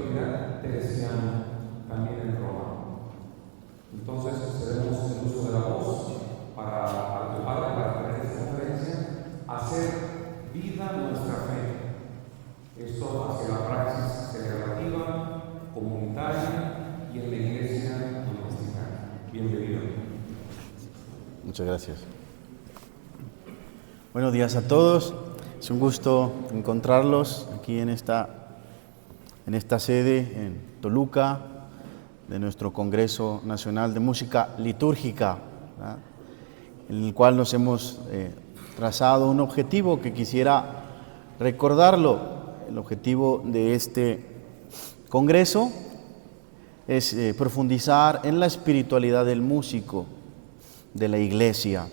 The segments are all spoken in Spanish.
espiritualidad teresiana, también en Roma. Entonces, cedemos el uso de la voz para al Padre para traer esta conferencia, hacer vida nuestra fe. Esto hacia la praxis celebrativa, comunitaria y en la iglesia doméstica. Bienvenido. Muchas gracias. Buenos días a todos. Es un gusto encontrarlos aquí en esta sede en Toluca de nuestro Congreso Nacional de Música Litúrgica, ¿verdad? En el cual nos hemos trazado un objetivo que quisiera recordarlo. El objetivo de este Congreso es profundizar en la espiritualidad del músico, de la Iglesia,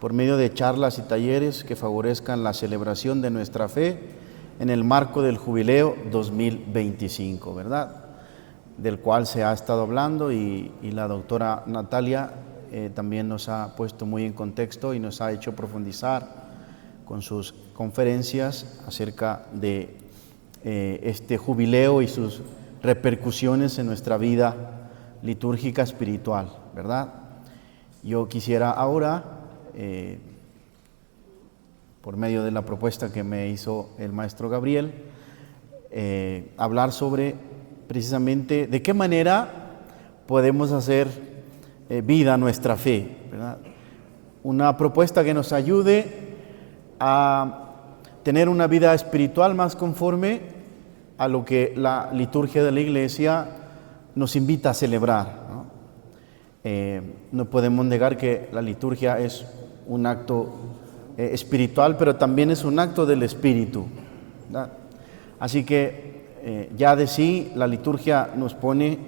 por medio de charlas y talleres que favorezcan la celebración de nuestra fe en el marco del Jubileo 2025, ¿verdad? Del cual se ha estado hablando y la doctora Natalia también nos ha puesto muy en contexto y nos ha hecho profundizar con sus conferencias acerca de este jubileo y sus repercusiones en nuestra vida litúrgica espiritual, ¿verdad? Yo quisiera ahora, por medio de la propuesta que me hizo el maestro Gabriel, hablar sobre precisamente de qué manera podemos hacer vida nuestra fe, ¿verdad? Una propuesta que nos ayude a tener una vida espiritual más conforme a lo que la liturgia de la Iglesia nos invita a celebrar, ¿no? No podemos negar que la liturgia es un acto espiritual, pero también es un acto del Espíritu, ¿verdad? Así que ya de sí la liturgia nos pone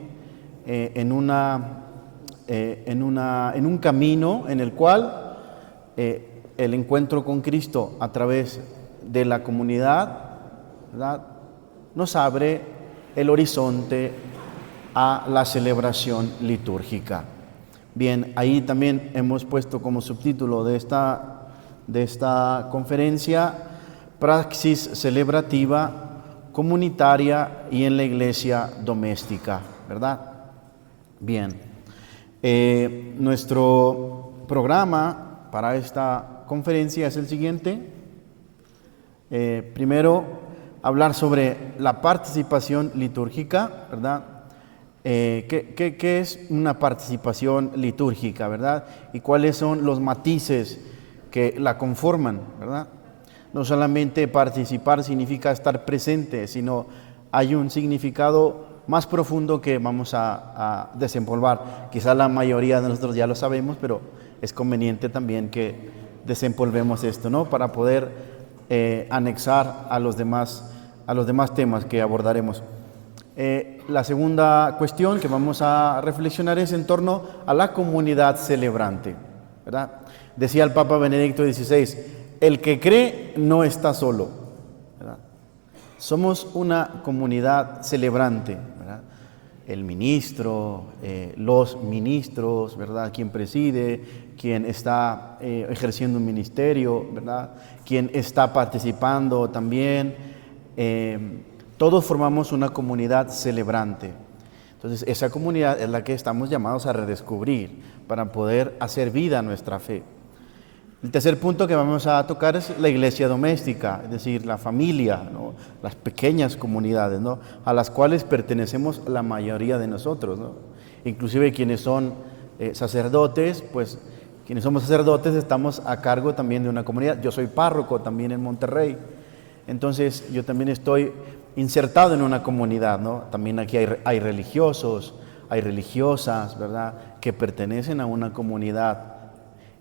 en un camino en el cual el encuentro con Cristo a través de la comunidad, ¿verdad?, nos abre el horizonte a la celebración litúrgica. Bien, ahí también hemos puesto como subtítulo de esta conferencia, praxis celebrativa, comunitaria y en la iglesia doméstica, ¿verdad? Bien, nuestro programa para esta conferencia es el siguiente. Primero, hablar sobre la participación litúrgica, ¿verdad? ¿Qué es una participación litúrgica, verdad? Y cuáles son los matices que la conforman, ¿verdad? No solamente participar significa estar presente, sino hay un significado más profundo que vamos a desempolvar. Quizá la mayoría de nosotros ya lo sabemos, pero es conveniente también que desempolvemos esto, ¿no? Para poder anexar a los demás temas que abordaremos. La segunda cuestión que vamos a reflexionar es en torno a la comunidad celebrante, ¿verdad? Decía el Papa Benedicto XVI, el que cree no está solo, ¿verdad? Somos una comunidad celebrante, ¿verdad? El ministro, los ministros, ¿verdad?, quien preside, quien está ejerciendo un ministerio, ¿verdad?, quien está participando también, todos formamos una comunidad celebrante. Entonces, esa comunidad es la que estamos llamados a redescubrir para poder hacer vida a nuestra fe. El tercer punto que vamos a tocar es la iglesia doméstica, es decir, la familia, ¿no?, las pequeñas comunidades, ¿no?, a las cuales pertenecemos la mayoría de nosotros, ¿no? Inclusive quienes son sacerdotes, pues quienes somos sacerdotes estamos a cargo también de una comunidad. Yo soy párroco también en Monterrey, entonces yo también estoy insertado en una comunidad, ¿no? También aquí hay religiosos, hay religiosas, ¿verdad?, que pertenecen a una comunidad.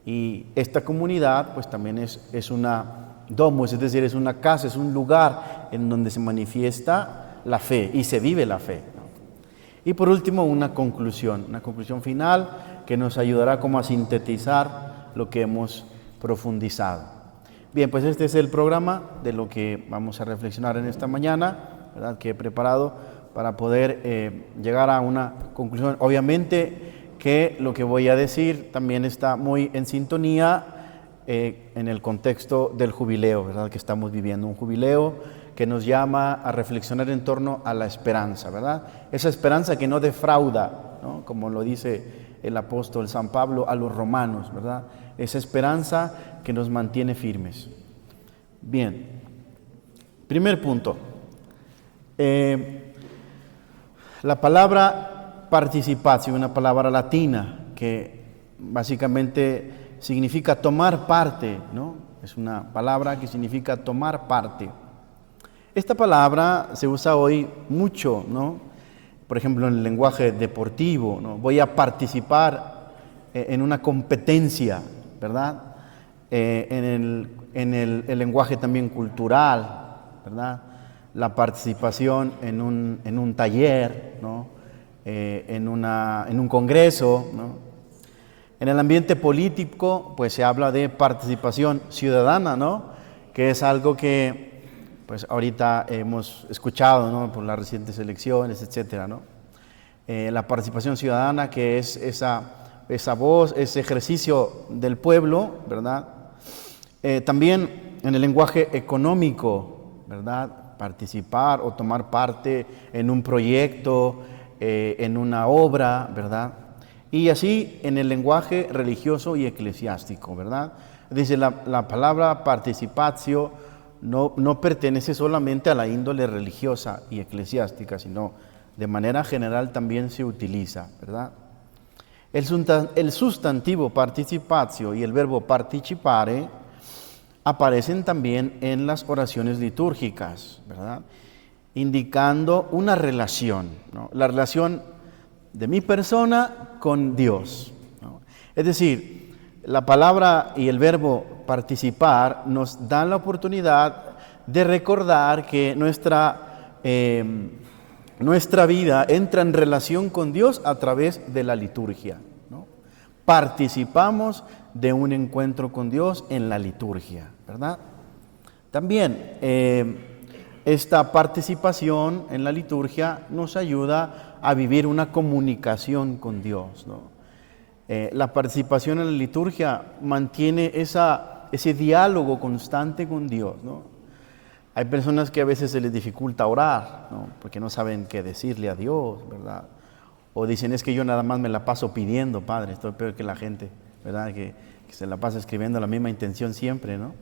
Y esta comunidad pues también es una domus, es decir, es una casa, es un lugar en donde se manifiesta la fe y se vive la fe, ¿no? Y por último, una conclusión final que nos ayudará como a sintetizar lo que hemos profundizado. Bien, pues este es el programa de lo que vamos a reflexionar en esta mañana, ¿verdad?, que he preparado para poder llegar a una conclusión. Obviamente que lo que voy a decir también está muy en sintonía en el contexto del jubileo, ¿verdad?, que estamos viviendo, un jubileo que nos llama a reflexionar en torno a la esperanza, ¿verdad? Esa esperanza que no defrauda, ¿no? Como lo dice el apóstol San Pablo a los romanos, ¿verdad? Esa esperanza que nos mantiene firmes. Bien, primer punto. La palabra participatio, una palabra latina que básicamente significa tomar parte, ¿no? Es una palabra que significa tomar parte. Esta palabra se usa hoy mucho, ¿no? Por ejemplo, en el lenguaje deportivo, ¿no? Voy a participar en una competencia, ¿verdad? En el lenguaje también cultural, ¿verdad? La participación en un taller, ¿no? En un congreso, ¿no? En el ambiente político, pues se habla de participación ciudadana, ¿no? Que es algo que, pues ahorita hemos escuchado, ¿no? Por las recientes elecciones, etcétera, ¿no? La participación ciudadana, que es esa voz, ese ejercicio del pueblo, ¿verdad? También en el lenguaje económico, ¿verdad? Participar o tomar parte en un proyecto, en una obra, ¿verdad? Y así en el lenguaje religioso y eclesiástico, ¿verdad? Dice la palabra participatio no pertenece solamente a la índole religiosa y eclesiástica, sino de manera general también se utiliza, ¿verdad? El sustantivo participatio y el verbo participare aparecen también en las oraciones litúrgicas, ¿verdad? Indicando una relación, ¿no? La relación de mi persona con Dios, ¿no? Es decir, la palabra y el verbo participar nos dan la oportunidad de recordar que nuestra vida entra en relación con Dios a través de la liturgia, ¿no? Participamos de un encuentro con Dios en la liturgia, ¿verdad? También esta participación en la liturgia nos ayuda a vivir una comunicación con Dios, ¿no? La participación en la liturgia mantiene ese diálogo constante con Dios, ¿no? Hay personas que a veces se les dificulta orar, ¿no? Porque no saben qué decirle a Dios, ¿verdad? O dicen, es que yo nada más me la paso pidiendo, Padre, estoy peor que la gente, ¿verdad? Que se la pasa escribiendo la misma intención siempre, ¿no?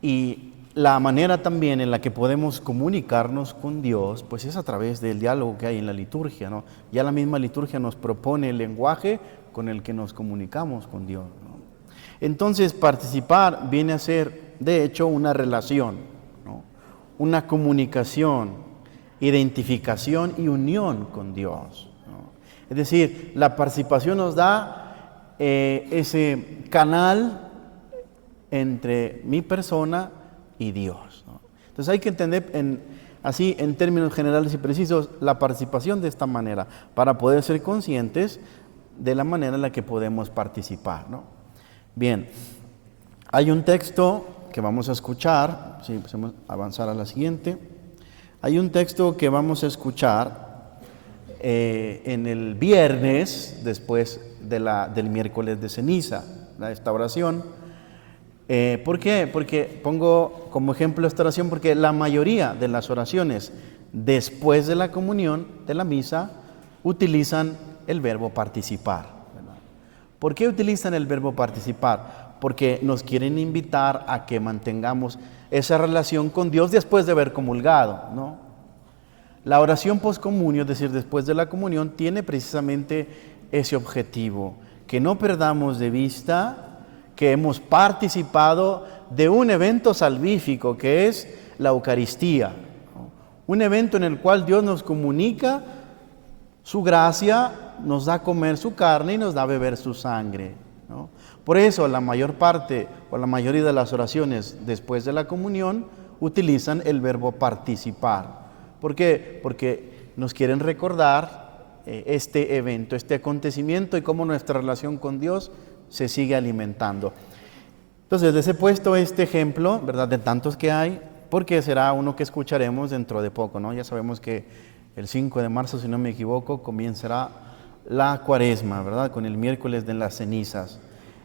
Y la manera también en la que podemos comunicarnos con Dios, pues es a través del diálogo que hay en la liturgia, ¿no? Ya la misma liturgia nos propone el lenguaje con el que nos comunicamos con Dios, ¿no? Entonces, participar viene a ser, de hecho, una relación, ¿no? Una comunicación, identificación y unión con Dios, ¿no? Es decir, la participación nos da ese canal entre mi persona y Dios, ¿no? Entonces hay que entender así en términos generales y precisos la participación de esta manera para poder ser conscientes de la manera en la que podemos participar, ¿no? Bien, hay un texto que vamos a escuchar, sí, podemos avanzar a la siguiente. Hay un texto que vamos a escuchar en el viernes después del miércoles de ceniza, esta oración. ¿Por qué? Porque pongo como ejemplo esta oración porque la mayoría de las oraciones después de la comunión, de la misa, utilizan el verbo participar, ¿verdad? ¿Por qué utilizan el verbo participar? Porque nos quieren invitar a que mantengamos esa relación con Dios después de haber comulgado, ¿no? La oración postcomunio, es decir, después de la comunión, tiene precisamente ese objetivo, que no perdamos de vista que hemos participado de un evento salvífico que es la Eucaristía, ¿no? Un evento en el cual Dios nos comunica su gracia, nos da a comer su carne y nos da a beber su sangre, ¿no? Por eso la mayor parte o la mayoría de las oraciones después de la comunión utilizan el verbo participar. ¿Por qué? Porque nos quieren recordar este evento, este acontecimiento y cómo nuestra relación con Dios se sigue alimentando. Entonces les he puesto este ejemplo, ¿verdad? De tantos que hay, porque será uno que escucharemos dentro de poco, ¿no? Ya sabemos que el 5 de marzo, si no me equivoco, comenzará la Cuaresma, ¿verdad? Con el miércoles de las cenizas.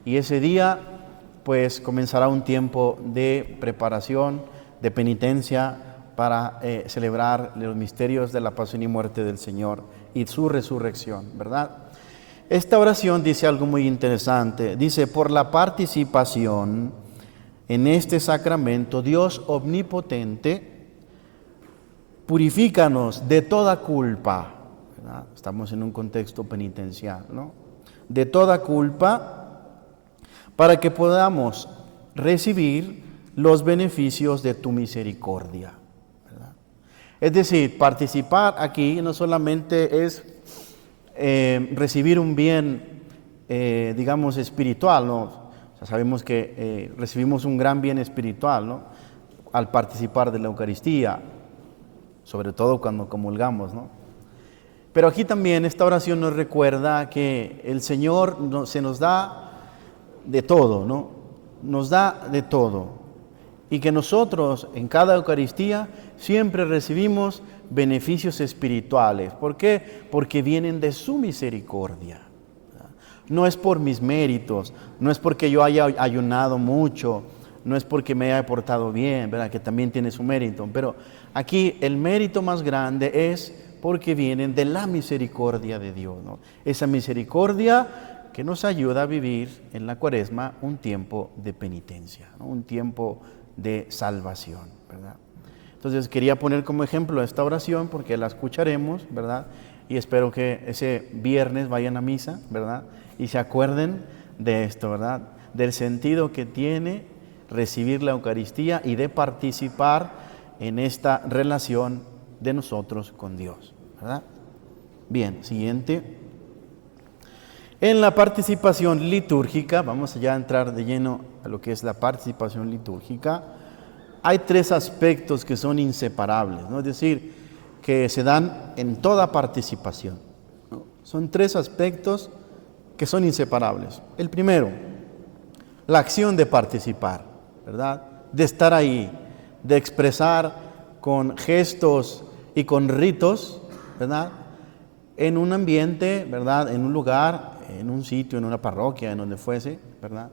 Y ese día pues comenzará un tiempo de preparación, de penitencia para celebrar los misterios de la pasión y muerte del Señor y su resurrección, ¿verdad? Esta oración dice algo muy interesante. Dice, por la participación en este sacramento, Dios omnipotente, purifícanos de toda culpa, ¿verdad? Estamos en un contexto penitencial, ¿no? De toda culpa, para que podamos recibir los beneficios de tu misericordia, ¿verdad? Es decir, participar aquí no solamente es recibir un bien, digamos, espiritual, ¿no? O sea, sabemos que recibimos un gran bien espiritual, ¿no? Al participar de la Eucaristía, sobre todo cuando comulgamos, ¿no? Pero aquí también esta oración nos recuerda que el Señor se nos da de todo, ¿no? Nos da de todo. Y que nosotros en cada Eucaristía siempre recibimos beneficios espirituales. ¿Por qué? Porque vienen de su misericordia. No es por mis méritos, no es porque yo haya ayunado mucho, no es porque me haya portado bien, ¿verdad? Que también tiene su mérito. Pero aquí el mérito más grande es porque vienen de la misericordia de Dios, ¿no? Esa misericordia que nos ayuda a vivir en la Cuaresma un tiempo de penitencia, ¿no? Un tiempo de salvación, ¿verdad? Entonces quería poner como ejemplo esta oración porque la escucharemos, ¿verdad? Y espero que ese viernes vayan a misa, ¿verdad? Y se acuerden de esto, ¿verdad? Del sentido que tiene recibir la Eucaristía y de participar en esta relación de nosotros con Dios, ¿verdad? Bien, siguiente. En la participación litúrgica, vamos ya a entrar de lleno a lo que es la participación litúrgica. Hay tres aspectos que son inseparables, ¿no? Es decir, que se dan en toda participación, ¿no? Son tres aspectos que son inseparables. El primero, la acción de participar, ¿verdad? De estar ahí, de expresar con gestos y con ritos, ¿verdad? En un ambiente, ¿verdad? En un lugar, en un sitio, en una parroquia, en donde fuese, ¿verdad?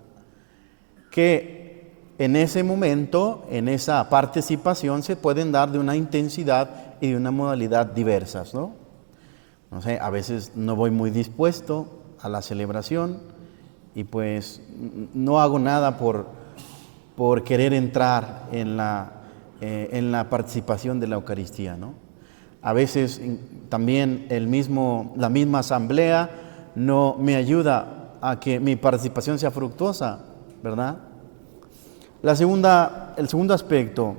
Que en ese momento, en esa participación, se pueden dar de una intensidad y de una modalidad diversas, ¿no? No sé, a veces no voy muy dispuesto a la celebración y pues no hago nada por querer entrar en la participación de la Eucaristía, ¿no? A veces también la misma asamblea no me ayuda a que mi participación sea fructuosa, ¿verdad? El segundo aspecto,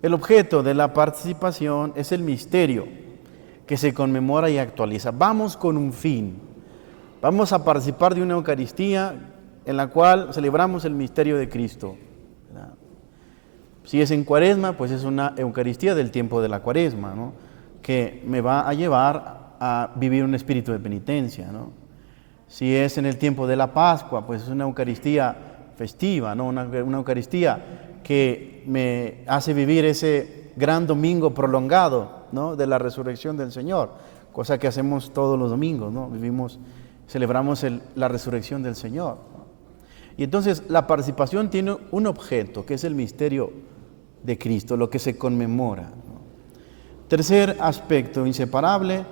el objeto de la participación es el misterio que se conmemora y actualiza. Vamos con un fin. Vamos a participar de una Eucaristía en la cual celebramos el misterio de Cristo, ¿verdad? Si es en Cuaresma, pues es una Eucaristía del tiempo de la Cuaresma, ¿no? Que me va a llevar a vivir un espíritu de penitencia, ¿no? Si es en el tiempo de la Pascua, pues es una Eucaristía festiva, ¿no? Una Eucaristía que me hace vivir ese gran domingo prolongado, ¿no? De la resurrección del Señor, cosa que hacemos todos los domingos, ¿no? Celebramos la resurrección del Señor, ¿no? Y entonces la participación tiene un objeto, que es el misterio de Cristo, lo que se conmemora, ¿no? Tercer aspecto inseparable,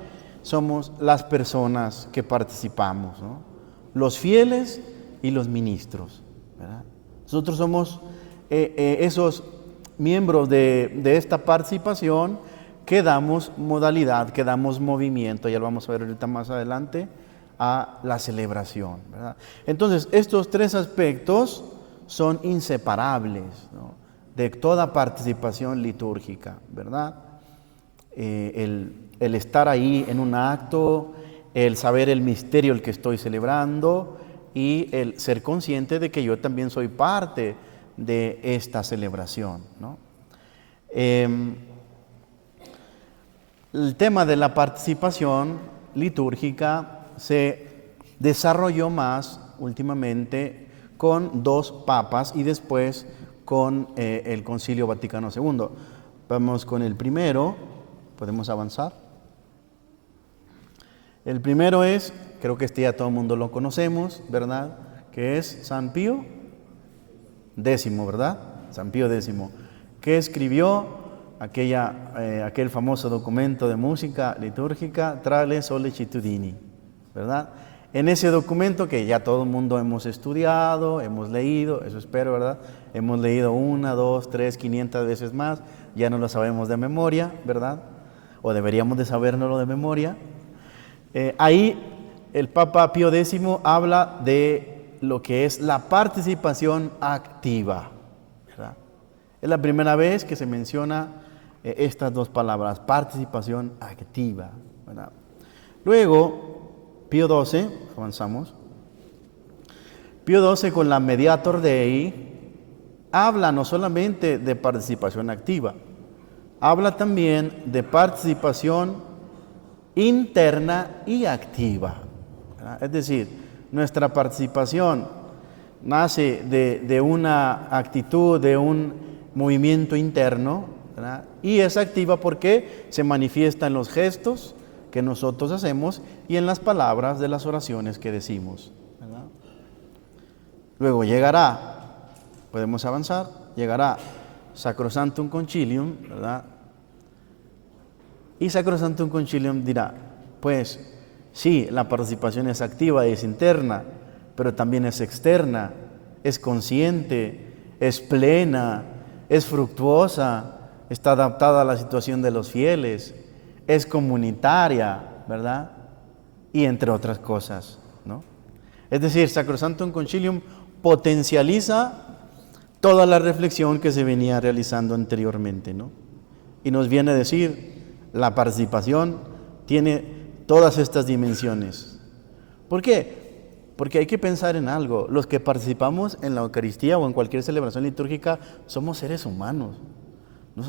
somos las personas que participamos, ¿no? Los fieles y los ministros, ¿verdad? Nosotros somos esos miembros de esta participación que damos modalidad, que damos movimiento, ya lo vamos a ver ahorita más adelante, a la celebración, ¿verdad? Entonces, estos tres aspectos son inseparables, ¿no? De toda participación litúrgica, ¿verdad? El estar ahí en un acto, el saber el misterio el que estoy celebrando y el ser consciente de que yo también soy parte de esta celebración, ¿no? El tema de la participación litúrgica se desarrolló más últimamente con dos papas y después con el Concilio Vaticano II. Vamos con el primero, ¿podemos avanzar? El primero es, creo que ya todo el mundo lo conocemos, ¿verdad? Que es San Pío X, ¿verdad? San Pío X, que escribió aquel famoso documento de música litúrgica, Tra le sollecitudini, ¿verdad? En ese documento que ya todo el mundo hemos estudiado, hemos leído, eso espero, ¿verdad? Hemos leído 1, 2, 3, 500 veces más, ya no lo sabemos de memoria, ¿verdad? O deberíamos de sabérnoslo de memoria. Ahí el Papa Pío X habla de lo que es la participación activa, ¿verdad? Es la primera vez que se menciona estas dos palabras, participación activa, ¿verdad? Luego, Pío XII, avanzamos. Pío XII con la Mediator Dei habla no solamente de participación activa, habla también de participación interna y activa, ¿verdad? Es decir, nuestra participación nace de una actitud, de un movimiento interno, ¿verdad? Y es activa porque se manifiesta en los gestos que nosotros hacemos y en las palabras de las oraciones que decimos, ¿verdad? Luego llegará, podemos avanzar, llegará Sacrosanctum Concilium, ¿verdad? Y Sacrosanctum Concilium dirá, pues sí, la participación es activa, es interna, pero también es externa, es consciente, es plena, es fructuosa, está adaptada a la situación de los fieles, es comunitaria, ¿verdad? Y entre otras cosas, ¿no? Es decir, Sacrosanctum Concilium potencializa toda la reflexión que se venía realizando anteriormente, ¿no? Y nos viene a decir, la participación tiene todas estas dimensiones. ¿Por qué? Porque hay que pensar en algo. Los que participamos en la Eucaristía o en cualquier celebración litúrgica somos seres humanos. No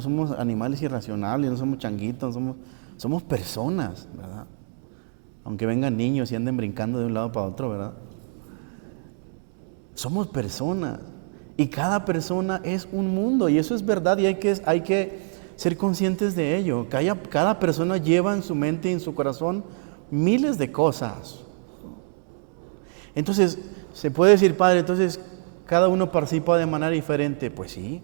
somos animales irracionales, no somos changuitos, somos personas, ¿verdad? Aunque vengan niños y anden brincando de un lado para otro, ¿verdad? Somos personas y cada persona es un mundo y eso es verdad y hay que ser conscientes de ello. Cada persona lleva en su mente y en su corazón miles de cosas. Entonces, se puede decir, Padre, entonces cada uno participa de manera diferente. Pues sí.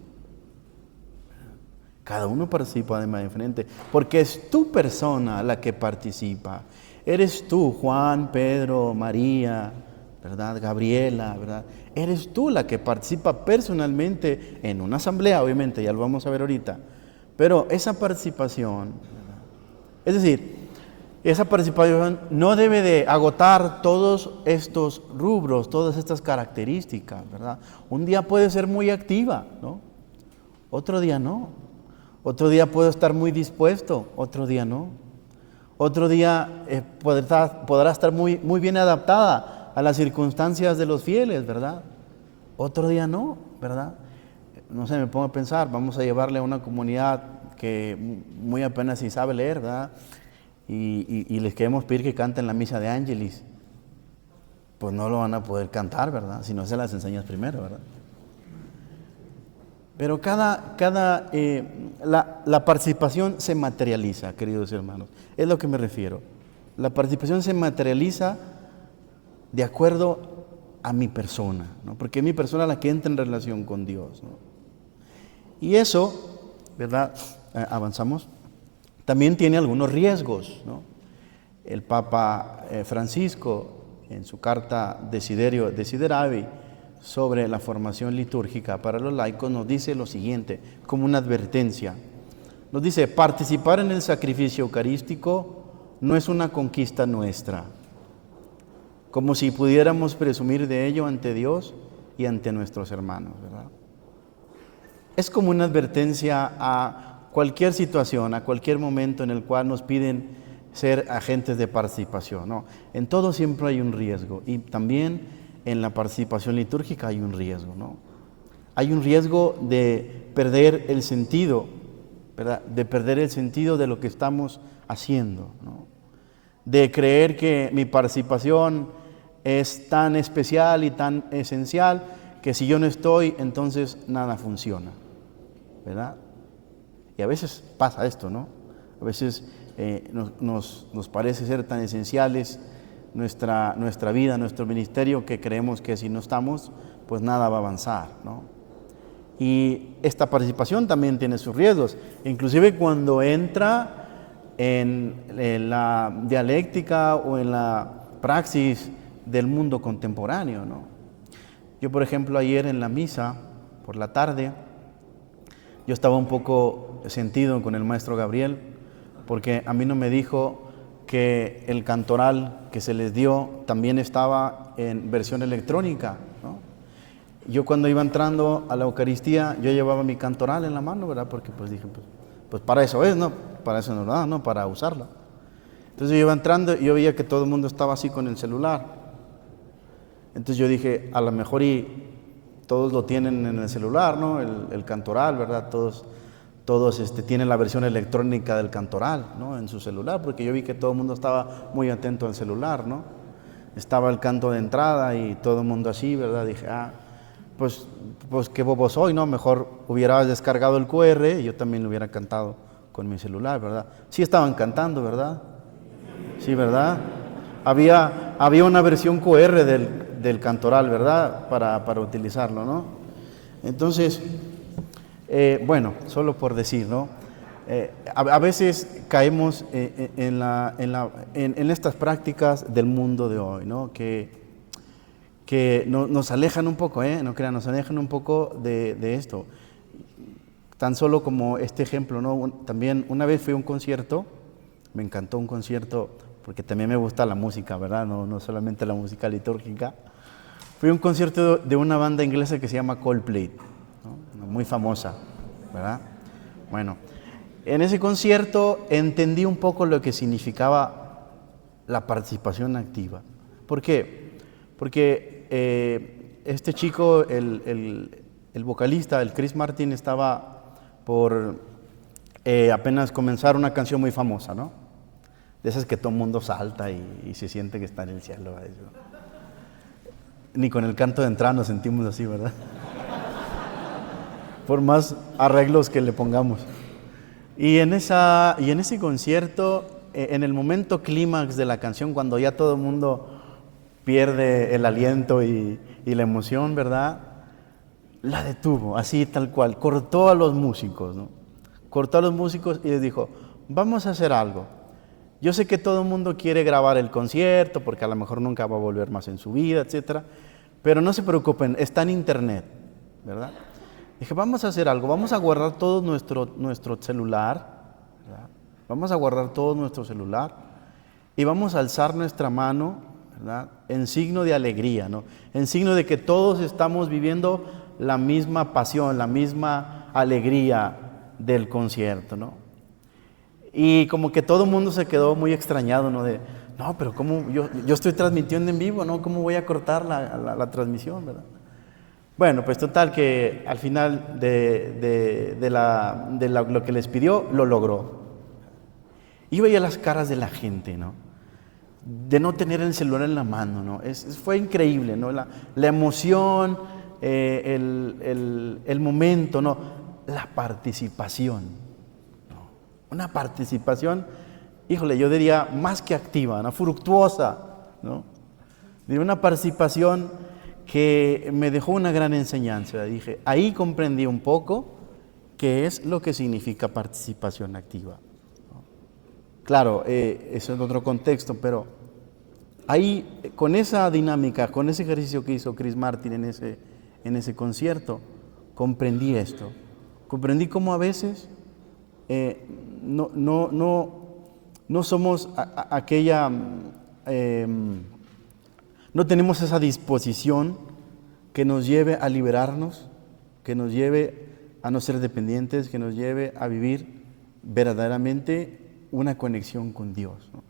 Cada uno participa de manera diferente, porque es tu persona la que participa. Eres tú, Juan, Pedro, María, ¿verdad? Gabriela, ¿verdad? Eres tú la que participa personalmente en una asamblea, obviamente, ya lo vamos a ver ahorita. Pero esa participación, ¿verdad? Es decir, esa participación no debe de agotar todos estos rubros, todas estas características, ¿verdad? Un día puede ser muy activa, ¿no? Otro día no. Otro día puedo estar muy dispuesto, otro día no. Otro día podrá estar muy, muy bien adaptada a las circunstancias de los fieles, ¿verdad? Otro día no, ¿verdad? No sé, me pongo a pensar, vamos a llevarle a una comunidad que muy apenas si sabe leer, ¿verdad? Y les queremos pedir que canten la misa de Ángelis. Pues no lo van a poder cantar, ¿verdad? Si no se las enseñas primero, ¿verdad? Pero la participación se materializa, queridos hermanos. Es lo que me refiero. La participación se materializa de acuerdo a mi persona, ¿no? Porque es mi persona la que entra en relación con Dios, ¿no? Y eso, ¿verdad? Avanzamos. También tiene algunos riesgos, ¿no? El Papa Francisco, en su carta Desideravi, sobre la formación litúrgica para los laicos, nos dice lo siguiente, como una advertencia. Nos dice, participar en el sacrificio eucarístico no es una conquista nuestra, como si pudiéramos presumir de ello ante Dios y ante nuestros hermanos, ¿verdad? Es como una advertencia a cualquier situación, a cualquier momento en el cual nos piden ser agentes de participación, ¿no? En todo siempre hay un riesgo y también en la participación litúrgica hay un riesgo, ¿no? Hay un riesgo de perder el sentido, ¿verdad? De perder el sentido de lo que estamos haciendo, ¿no? De creer que mi participación es tan especial y tan esencial que si yo no estoy, entonces nada funciona, ¿verdad? Y a veces pasa esto, ¿no? A veces nos parece ser tan esenciales nuestra vida, nuestro ministerio, que creemos que si no estamos, pues nada va a avanzar, ¿no? Y esta participación también tiene sus riesgos, inclusive cuando entra en la dialéctica o en la praxis del mundo contemporáneo, ¿no? Yo, por ejemplo, ayer en la misa, por la tarde, yo estaba un poco sentido con el maestro Gabriel, porque a mí no me dijo que el cantoral que se les dio también estaba en versión electrónica, ¿no? Yo cuando iba entrando a la Eucaristía, yo llevaba mi cantoral en la mano, ¿verdad? Porque pues dije, pues para eso es, ¿no? Para eso nos da, ¿no? Para usarla. Entonces yo iba entrando y yo veía que todo el mundo estaba así con el celular. Entonces yo dije, a lo mejor y todos lo tienen en el celular, ¿no? El cantoral, ¿verdad? Todos tienen la versión electrónica del cantoral, ¿no? En su celular, porque yo vi que todo el mundo estaba muy atento al celular, ¿no? Estaba el canto de entrada y todo el mundo así, ¿verdad? Dije, pues qué bobo soy, ¿no? Mejor hubiera descargado el QR y yo también lo hubiera cantado con mi celular, ¿verdad? Sí estaban cantando, ¿verdad? Sí, ¿verdad? Había una versión QR del cantoral, ¿verdad? Para utilizarlo, ¿no? Entonces, bueno, solo por decir, ¿no? A veces caemos en estas prácticas del mundo de hoy, ¿no? Que nos alejan un poco, no crean, nos alejan un poco de esto. Tan solo como este ejemplo, ¿no? También una vez fui a un concierto, me encantó un concierto, porque también me gusta la música, ¿verdad? No solamente la música litúrgica. Fui a un concierto de una banda inglesa que se llama Coldplay, ¿no? Muy famosa, ¿verdad? Bueno, en ese concierto entendí un poco lo que significaba la participación activa. ¿Por qué? Porque este chico, el vocalista, el Chris Martin, estaba por apenas comenzar una canción muy famosa, ¿no? De esas que todo el mundo salta y se siente que está en el cielo. Ni con el canto de entrada nos sentimos así, ¿verdad? Por más arreglos que le pongamos. Y en ese concierto, en el momento clímax de la canción, cuando ya todo el mundo pierde el aliento y la emoción, ¿verdad? La detuvo, así tal cual, cortó a los músicos, ¿no? Cortó a los músicos y les dijo, vamos a hacer algo. Yo sé que todo el mundo quiere grabar el concierto porque a lo mejor nunca va a volver más en su vida, etcétera, pero no se preocupen, está en internet, ¿verdad? Dije, vamos a hacer algo, vamos a guardar todo nuestro celular, ¿verdad? Vamos a guardar todo nuestro celular y vamos a alzar nuestra mano, ¿verdad? En signo de alegría, ¿no? En signo de que todos estamos viviendo la misma pasión, la misma alegría del concierto, ¿no? Y como que todo el mundo se quedó muy extrañado, ¿no? No, pero ¿cómo? Yo estoy transmitiendo en vivo, ¿no? ¿Cómo voy a cortar la transmisión, verdad? Bueno, pues total que al final de lo que les pidió, lo logró. Y veía las caras de la gente, ¿no? De no tener el celular en la mano, ¿no? Fue increíble, ¿no? La emoción, el momento, ¿no? La participación. Una participación, híjole, yo diría más que activa, ¿no? Fructuosa, ¿no? De una participación que me dejó una gran enseñanza. Dije, ahí comprendí un poco qué es lo que significa participación activa, ¿no? Claro, eso es otro contexto, pero ahí, con esa dinámica, con ese ejercicio que hizo Chris Martin en ese concierto, comprendí esto. Comprendí cómo a veces no somos aquella, no tenemos esa disposición que nos lleve a liberarnos, que nos lleve a no ser dependientes, que nos lleve a vivir verdaderamente una conexión con Dios, ¿no?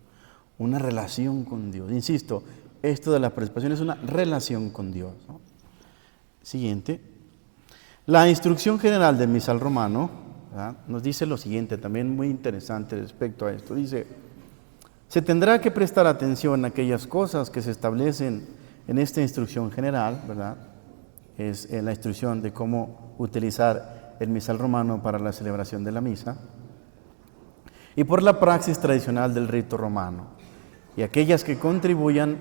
Una relación con Dios. Insisto, esto de la participación es una relación con Dios, ¿no? Siguiente. La instrucción general del misal romano, ¿verdad?, nos dice lo siguiente, también muy interesante respecto a esto. Dice, se tendrá que prestar atención a aquellas cosas que se establecen en esta instrucción general, ¿verdad? Es la instrucción de cómo utilizar el misal romano para la celebración de la misa, y por la praxis tradicional del rito romano, y aquellas que contribuyan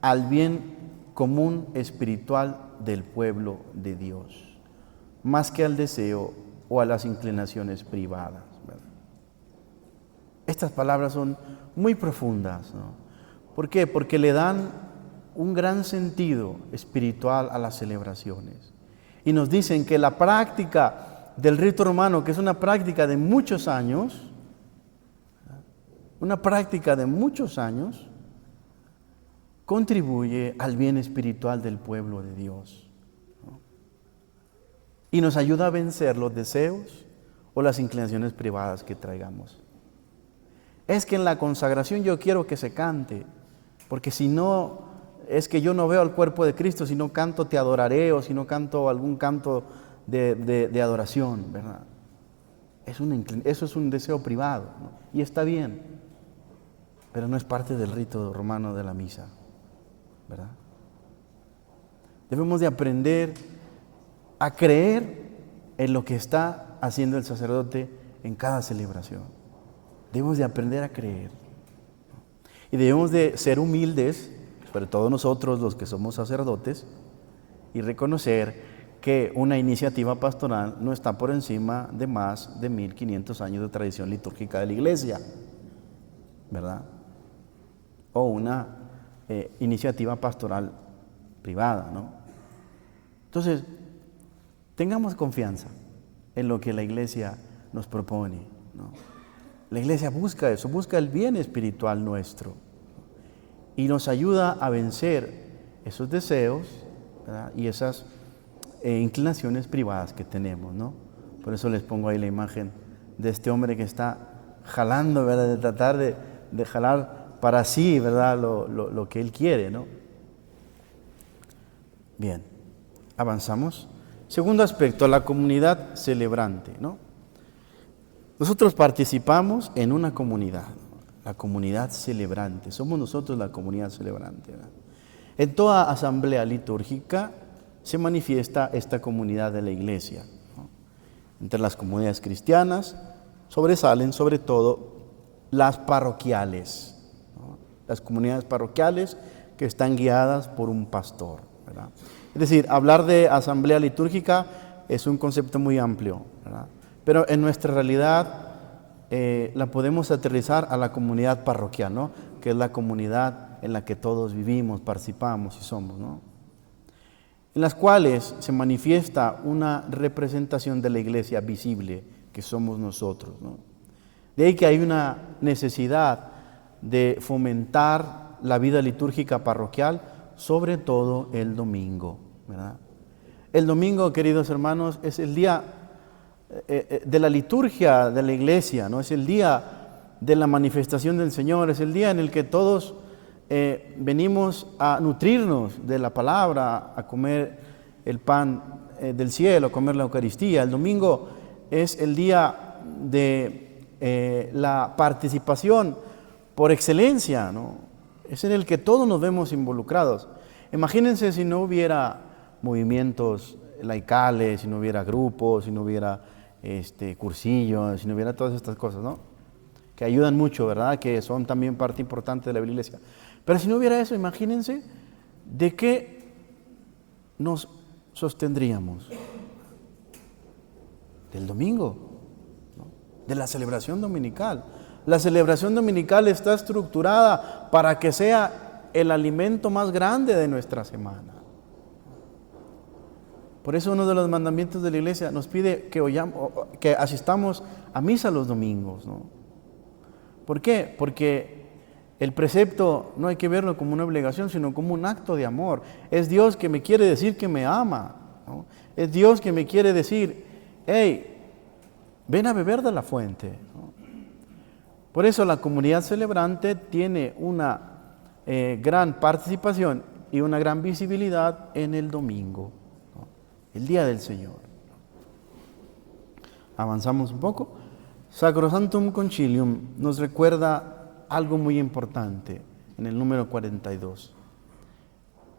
al bien común espiritual del pueblo de Dios, más que al deseo o a las inclinaciones privadas, ¿verdad? Estas palabras son muy profundas, ¿no? ¿Por qué? Porque le dan un gran sentido espiritual a las celebraciones. Y nos dicen que la práctica del rito romano, que es una práctica de muchos años, contribuye al bien espiritual del pueblo de Dios, ¿no? Y nos ayuda a vencer los deseos o las inclinaciones privadas que traigamos. Es que en la consagración yo quiero que se cante, porque si no, es que yo no veo al cuerpo de Cristo, si no canto te adoraré, o si no canto algún canto de adoración, ¿verdad? Eso es un deseo privado, ¿no? Y está bien, pero no es parte del rito romano de la misa, ¿verdad? Debemos de aprender a creer en lo que está haciendo el sacerdote en cada celebración. Debemos de aprender a creer. Y debemos de ser humildes, sobre todo nosotros los que somos sacerdotes, y reconocer que una iniciativa pastoral no está por encima de más de 1500 años de tradición litúrgica de la Iglesia, ¿verdad? O una iniciativa pastoral privada, ¿no? Entonces, tengamos confianza en lo que la Iglesia nos propone, ¿no? La Iglesia busca eso, busca el bien espiritual nuestro y nos ayuda a vencer esos deseos, ¿verdad? Y esas inclinaciones privadas que tenemos, ¿no? Por eso les pongo ahí la imagen de este hombre que está jalando, ¿verdad? De tratar de jalar para sí, ¿verdad? Lo que él quiere, ¿no? Bien, avanzamos. Segundo aspecto, la comunidad celebrante, ¿no? Nosotros participamos en una comunidad, la comunidad celebrante. Somos nosotros la comunidad celebrante, ¿verdad? En toda asamblea litúrgica se manifiesta esta comunidad de la Iglesia, ¿no? Entre las comunidades cristianas sobresalen sobre todo las parroquiales, ¿no? Las comunidades parroquiales que están guiadas por un pastor, ¿verdad? Es decir, hablar de asamblea litúrgica es un concepto muy amplio, ¿verdad? Pero en nuestra realidad la podemos aterrizar a la comunidad parroquial, ¿no? Que es la comunidad en la que todos vivimos, participamos y somos, ¿no? En las cuales se manifiesta una representación de la Iglesia visible, que somos nosotros, ¿no? De ahí que hay una necesidad de fomentar la vida litúrgica parroquial, sobre todo el domingo, ¿verdad? El domingo, queridos hermanos, es el día de la liturgia de la Iglesia, ¿no? Es el día de la manifestación del Señor, es el día en el que todos venimos a nutrirnos de la palabra, a comer el pan del cielo, a comer la Eucaristía. El domingo es el día de la participación por excelencia, ¿no? Es en el que todos nos vemos involucrados. Imagínense si no hubiera movimientos laicales, si no hubiera grupos, si no hubiera cursillos, si no hubiera todas estas cosas, ¿no? Que ayudan mucho, ¿verdad? Que son también parte importante de la Iglesia. Pero si no hubiera eso, imagínense de qué nos sostendríamos. Del domingo, ¿no? De la celebración dominical. La celebración dominical está estructurada para que sea el alimento más grande de nuestra semana. Por eso uno de los mandamientos de la Iglesia nos pide que asistamos a misa los domingos, ¿no? ¿Por qué? Porque el precepto no hay que verlo como una obligación, sino como un acto de amor. Es Dios que me quiere decir que me ama, ¿no? Es Dios que me quiere decir, hey, ven a beber de la fuente, ¿no? Por eso la comunidad celebrante tiene una gran participación y una gran visibilidad en el domingo, ¿no? El día del Señor. Avanzamos un poco. Sacrosanctum Concilium nos recuerda algo muy importante en el número 42.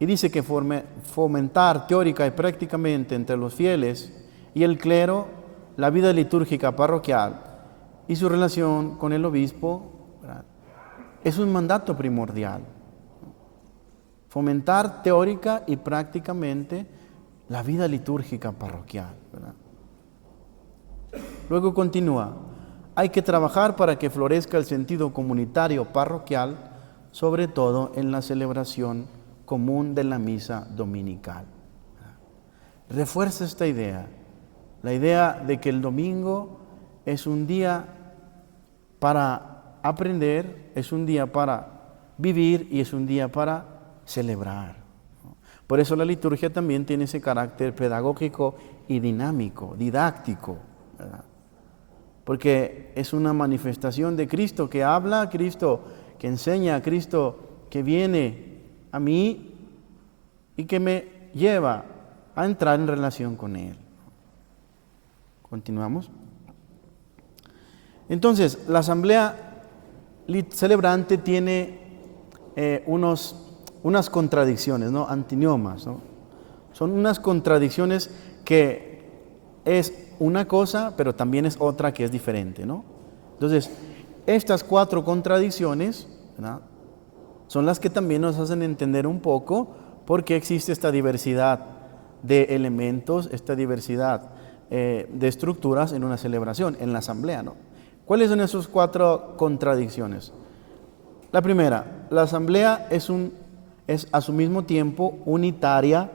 Y dice que fomentar teórica y prácticamente entre los fieles y el clero la vida litúrgica parroquial y su relación con el obispo, ¿verdad? Es un mandato primordial. fomentar teórica y prácticamente la vida litúrgica parroquial, ¿verdad? Luego continúa, hay que trabajar para que florezca el sentido comunitario parroquial, sobre todo en la celebración común de la misa dominical. Refuerza esta idea, la idea de que el domingo es un día para aprender, es un día para vivir y es un día para celebrar. Por eso la liturgia también tiene ese carácter pedagógico y dinámico, didáctico, ¿verdad? Porque es una manifestación de Cristo que habla, Cristo que enseña, Cristo que viene a mí y que me lleva a entrar en relación con Él. Continuamos. Entonces, la asamblea celebrante tiene unas contradicciones, ¿no? Antiniomas, ¿no? Son unas contradicciones que es una cosa, pero también es otra que es diferente, ¿no? Entonces, estas 4 contradicciones, ¿verdad?, son las que también nos hacen entender un poco por qué existe esta diversidad de elementos, esta diversidad de estructuras en una celebración, en la asamblea, ¿no? ¿Cuáles son esas 4 contradicciones? La primera, la asamblea es a su mismo tiempo unitaria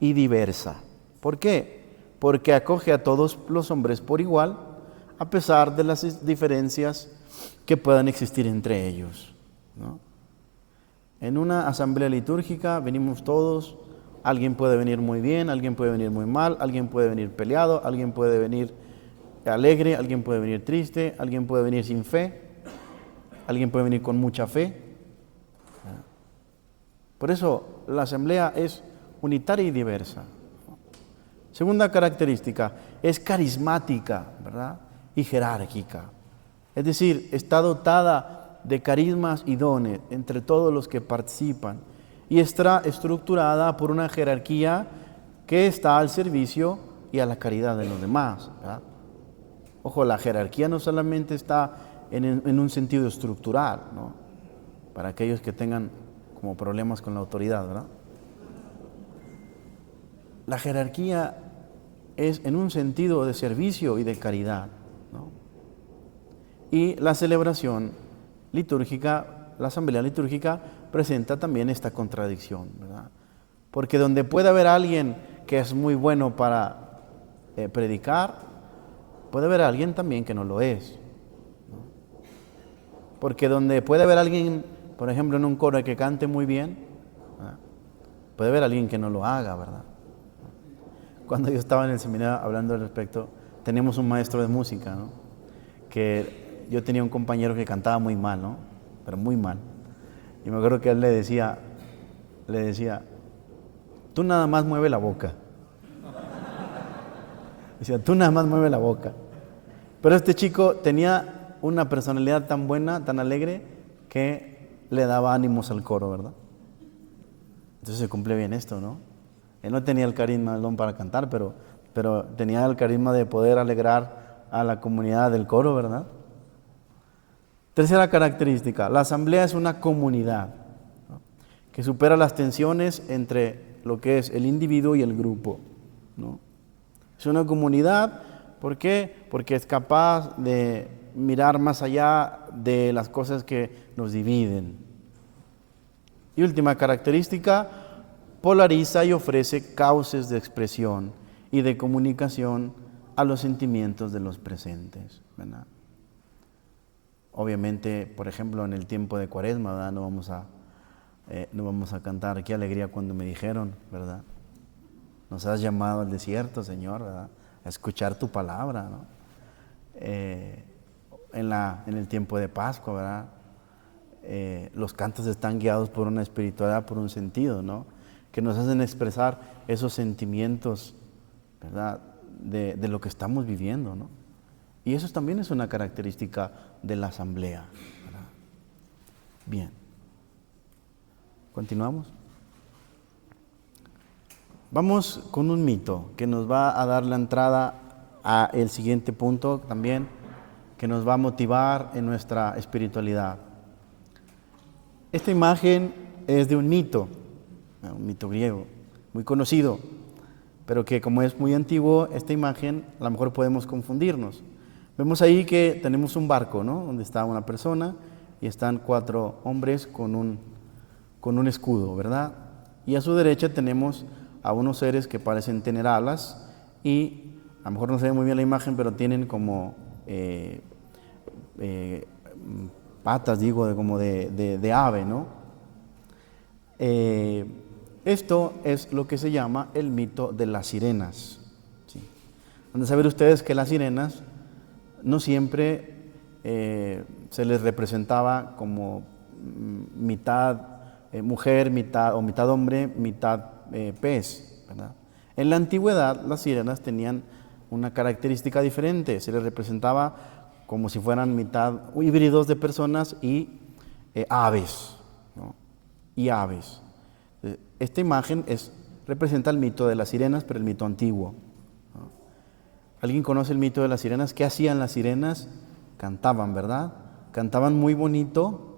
y diversa. ¿Por qué? Porque acoge a todos los hombres por igual, a pesar de las diferencias que puedan existir entre ellos, ¿no? En una asamblea litúrgica venimos todos, alguien puede venir muy bien, alguien puede venir muy mal, alguien puede venir peleado, alguien puede venir alegre, alguien puede venir triste, alguien puede venir sin fe, alguien puede venir con mucha fe. Por eso la asamblea es unitaria y diversa. Segunda característica, es carismática, ¿verdad?, y jerárquica. Es decir, está dotada de carismas y dones entre todos los que participan y está estructurada por una jerarquía que está al servicio y a la caridad de los demás, ¿verdad? Ojo, la jerarquía no solamente está en un sentido estructural, ¿no?, para aquellos que tengan como problemas con la autoridad, ¿verdad? La jerarquía es en un sentido de servicio y de caridad, ¿no? Y la celebración litúrgica, la asamblea litúrgica, presenta también esta contradicción, ¿verdad? Porque donde puede haber alguien que es muy bueno para predicar, puede haber alguien también que no lo es, ¿no? Porque donde puede haber alguien, por ejemplo, en un coro que cante muy bien, ¿verdad?, puede haber alguien que no lo haga, ¿verdad? Cuando yo estaba en el seminario hablando al respecto, teníamos un maestro de música, ¿no?, que yo tenía un compañero que cantaba muy mal, ¿no?, pero muy mal. Y me acuerdo que él le decía, tú nada más mueve la boca. Decía, tú nada más mueve la boca. Pero este chico tenía una personalidad tan buena, tan alegre, que le daba ánimos al coro, ¿verdad? Entonces se cumple bien esto, ¿no? Él no tenía el carisma del don para cantar, pero tenía el carisma de poder alegrar a la comunidad del coro, ¿verdad? Tercera característica, la asamblea es una comunidad, ¿no?, que supera las tensiones entre lo que es el individuo y el grupo, ¿no? Es una comunidad, ¿por qué? Porque es capaz de mirar más allá de las cosas que nos dividen. Y última característica, polariza y ofrece cauces de expresión y de comunicación a los sentimientos de los presentes, ¿verdad? Obviamente, por ejemplo, en el tiempo de Cuaresma, ¿verdad?, no vamos a cantar qué alegría cuando me dijeron, ¿verdad? Nos has llamado al desierto, Señor, ¿verdad?, a escuchar tu palabra, ¿no? En el tiempo de Pascua, ¿verdad?, los cantos están guiados por una espiritualidad, por un sentido, ¿no?, que nos hacen expresar esos sentimientos, ¿verdad?, de lo que estamos viviendo, ¿no? Y eso también es una característica de la asamblea, ¿verdad? Bien. ¿Continuamos? Vamos con un mito que nos va a dar la entrada a el siguiente punto también, que nos va a motivar en nuestra espiritualidad. Esta imagen es de un mito, un mito griego, muy conocido, pero que como es muy antiguo, esta imagen a lo mejor podemos confundirnos. Vemos ahí que tenemos un barco, ¿no? Donde está una persona y están 4 hombres con un escudo, ¿verdad? Y a su derecha tenemos a unos seres que parecen tener alas y a lo mejor no se ve muy bien la imagen, pero tienen como patas, digo, como de ave, ¿no? Esto es lo que se llama el mito de las sirenas. ¿Sí? Han de saber ustedes que las sirenas no siempre se les representaba como mitad mujer, mitad hombre, mitad pez, ¿verdad? En la antigüedad las sirenas tenían una característica diferente, se les representaba como si fueran mitad híbridos de personas y aves, ¿no? Y aves. Esta imagen representa el mito de las sirenas, pero el mito antiguo, ¿no? ¿Alguien conoce el mito de las sirenas? ¿Qué hacían las sirenas? Cantaban, ¿verdad? Cantaban muy bonito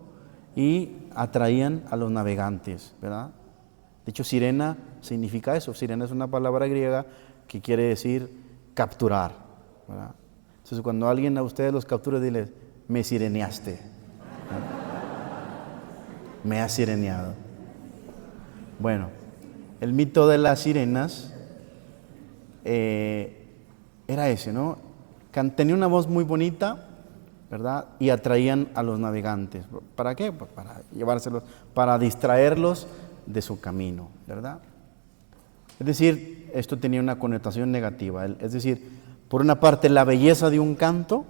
y atraían a los navegantes, ¿verdad? De hecho, sirena significa eso. Sirena es una palabra griega que quiere decir capturar, ¿verdad? Entonces, cuando alguien a ustedes los captura, dile, me sireneaste, ¿no? Me has sireneado. Bueno, el mito de las sirenas era ese, ¿no? Tenía una voz muy bonita, ¿verdad? Y atraían a los navegantes. ¿Para qué? Pues para llevárselos, para distraerlos de su camino, ¿verdad? Es decir, esto tenía una connotación negativa. Es decir, por una parte la belleza de un canto,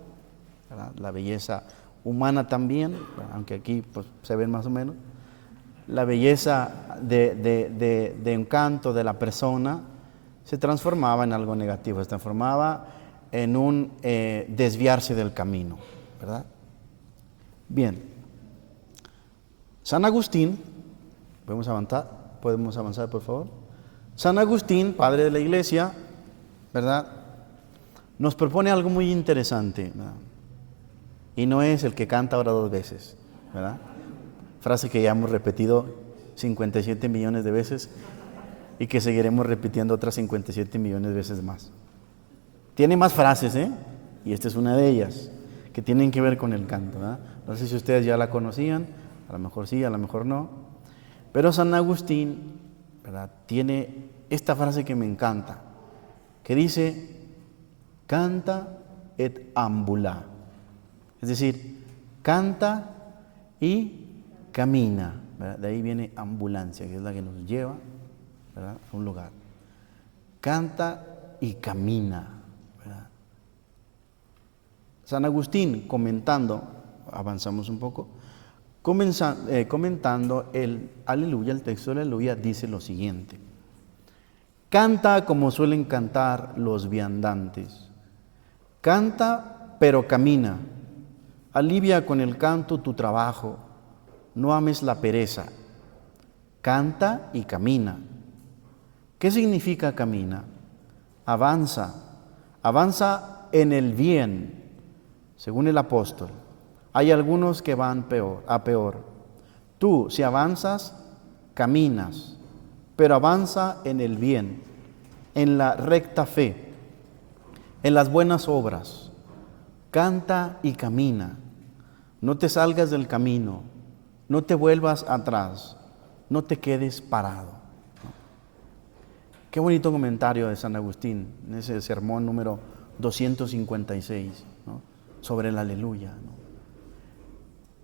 ¿verdad? La belleza humana también, aunque aquí pues, se ven más o menos. La belleza de un canto de la persona se transformaba en algo negativo, se transformaba en un desviarse del camino, ¿verdad? Bien. San Agustín, ¿podemos avanzar por favor? San Agustín, padre de la iglesia, ¿verdad? Nos propone algo muy interesante, ¿verdad? Y no es el que canta ahora 2 veces, ¿verdad? Frase que ya hemos repetido 57 millones de veces y que seguiremos repitiendo otras 57 millones de veces más. Tiene más frases, y esta es una de ellas, que tienen que ver con el canto, ¿verdad? No sé si ustedes ya la conocían, a lo mejor sí, a lo mejor no. Pero San Agustín, ¿verdad?, tiene esta frase que me encanta, que dice, canta et ambula. Es decir, canta y camina, ¿verdad? De ahí viene ambulancia, que es la que nos lleva, ¿verdad?, a un lugar. Canta y camina, ¿verdad? San Agustín comentando, avanzamos un poco, comentando el aleluya, el texto del aleluya dice lo siguiente: canta como suelen cantar los viandantes, canta pero camina, alivia con el canto tu trabajo, no ames la pereza, canta y camina. ¿Qué significa camina? Avanza, avanza en el bien, según el apóstol. Hay algunos que van a peor. Tú, si avanzas, caminas, pero avanza en el bien, en la recta fe, en las buenas obras. Canta y camina. No te salgas del camino, no te vuelvas atrás, no te quedes parado. Qué bonito comentario de San Agustín en ese sermón número 256, ¿no?, sobre el aleluya, ¿no?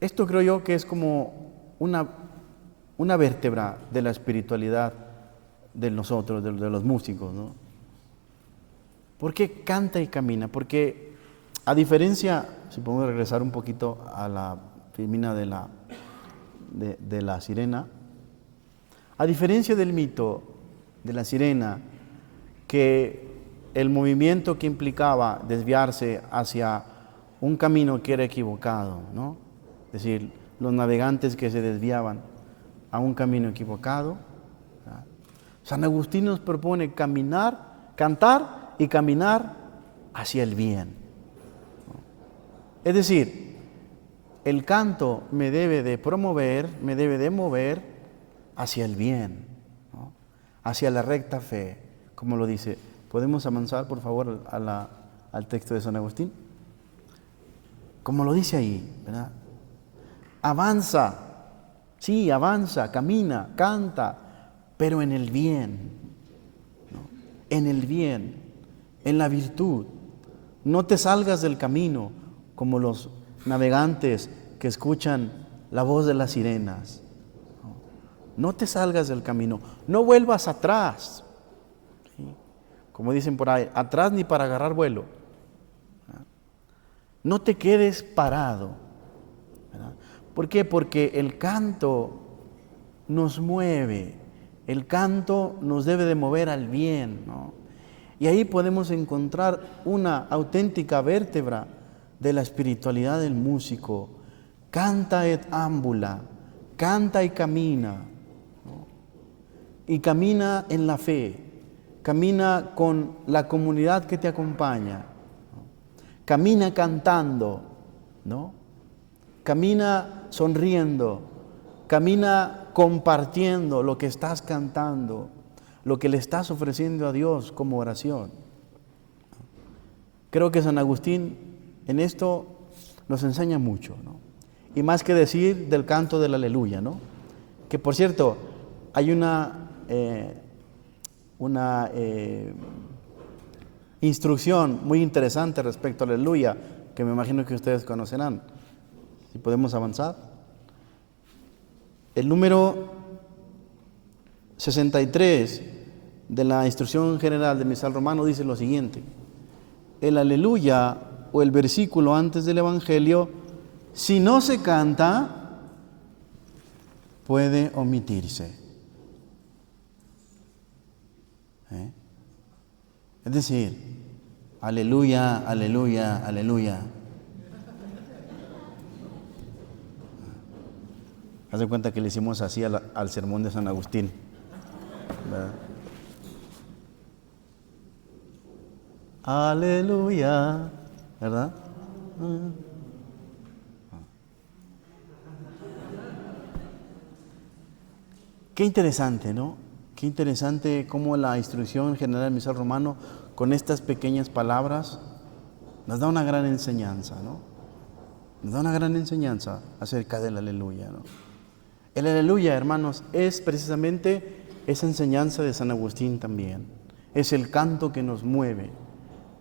Esto creo yo que es como una vértebra de la espiritualidad de nosotros, de los músicos, ¿no? ¿Por qué canta y camina? Porque a diferencia, si podemos regresar un poquito a la filmina de la sirena, a diferencia del mito de la sirena, que el movimiento que implicaba desviarse hacia un camino que era equivocado, ¿no? Es decir, los navegantes que se desviaban a un camino equivocado, ¿verdad? San Agustín nos propone cantar y caminar hacia el bien, ¿no? Es decir, el canto me debe de promover, me debe de mover hacia el bien, hacia la recta fe, como lo dice. ¿Podemos avanzar, por favor, al texto de San Agustín? Como lo dice ahí, ¿verdad? Avanza, sí, avanza, camina, canta, pero en el bien, ¿no? En el bien, en la virtud. No te salgas del camino como los navegantes que escuchan la voz de las sirenas. No te salgas del camino, no vuelvas atrás. ¿Sí? Como dicen por ahí, atrás ni para agarrar vuelo. No te quedes parado. ¿Verdad? ¿Por qué? Porque el canto nos mueve, el canto nos debe de mover al bien, ¿no? Y ahí podemos encontrar una auténtica vértebra de la espiritualidad del músico. Canta et ambula, canta y camina, ¿no? Y camina en la fe, camina con la comunidad que te acompaña, ¿no? Camina cantando, ¿no? Camina sonriendo, camina compartiendo lo que estás cantando, lo que le estás ofreciendo a Dios como oración. Creo que San Agustín en esto nos enseña mucho, ¿no? Y más que decir del canto del aleluya, ¿no? Que por cierto, hay una instrucción muy interesante respecto al aleluya, que me imagino que ustedes conocerán. Si podemos avanzar. El número 63 de la Instrucción General de Misal Romano dice lo siguiente: el aleluya o el versículo antes del Evangelio, si no se canta, puede omitirse. Es decir, aleluya, aleluya, aleluya. Haz de cuenta que le hicimos así al sermón de San Agustín, ¿verdad? Aleluya, ¿verdad? Qué interesante, ¿no? Qué interesante cómo la Instrucción General del Misal Romano, con estas pequeñas palabras, nos da una gran enseñanza, ¿no? Nos da una gran enseñanza acerca del aleluya, ¿no? El aleluya, hermanos, es precisamente esa enseñanza de San Agustín también. Es el canto que nos mueve.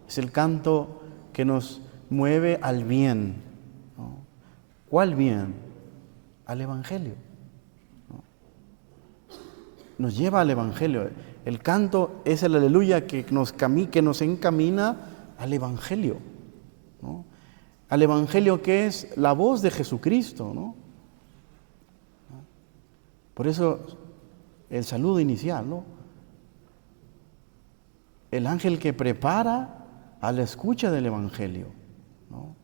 Es el canto que nos mueve al bien, ¿no? ¿Cuál bien? Al Evangelio, ¿no? Nos lleva al Evangelio. El canto es el aleluya que nos encamina al Evangelio, ¿no? Al Evangelio que es la voz de Jesucristo, ¿no? Por eso el saludo inicial, ¿no? El ángel que prepara a la escucha del Evangelio, ¿no?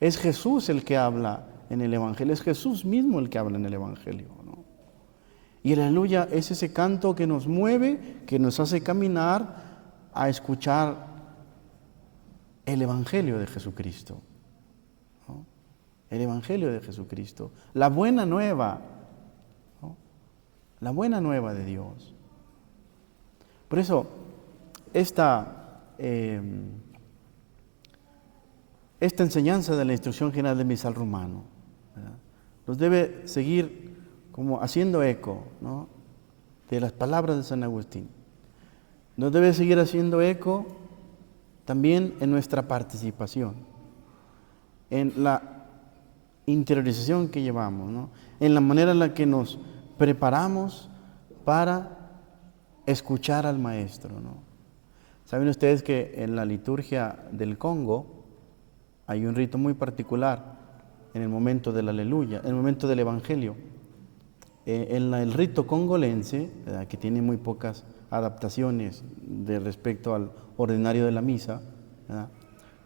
Es Jesús el que habla en el Evangelio, es Jesús mismo el que habla en el Evangelio, ¿no? Y el aleluya es ese canto que nos mueve, que nos hace caminar a escuchar el Evangelio de Jesucristo, ¿no? El Evangelio de Jesucristo, la buena nueva, ¿no? La buena nueva de Dios. Por eso, esta enseñanza de la Instrucción General del Misal Romano, ¿verdad?, nos debe seguir como haciendo eco, ¿no?, de las palabras de San Agustín. Nos debe seguir haciendo eco también en nuestra participación, en la interiorización que llevamos, ¿no?, en la manera en la que nos preparamos para escuchar al Maestro, ¿no? Saben ustedes que en la liturgia del Congo hay un rito muy particular en el momento del aleluya, en el momento del Evangelio. En el rito congolense, ¿verdad?, que tiene muy pocas adaptaciones de respecto al ordinario de la misa, ¿verdad?,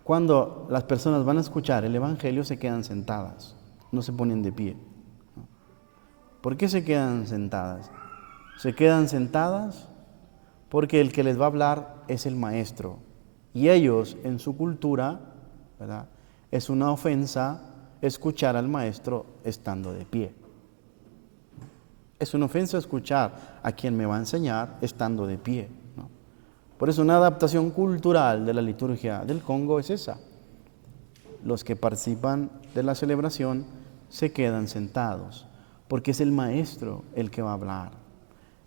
cuando las personas van a escuchar el Evangelio se quedan sentadas, no se ponen de pie, ¿no? ¿Por qué se quedan sentadas? Se quedan sentadas porque el que les va a hablar es el Maestro. Y ellos, en su cultura, ¿verdad?, es una ofensa escuchar al Maestro estando de pie. Es una ofensa escuchar a quien me va a enseñar estando de pie, ¿no? Por eso una adaptación cultural de la liturgia del Congo es esa. Los que participan de la celebración se quedan sentados, porque es el maestro el que va a hablar.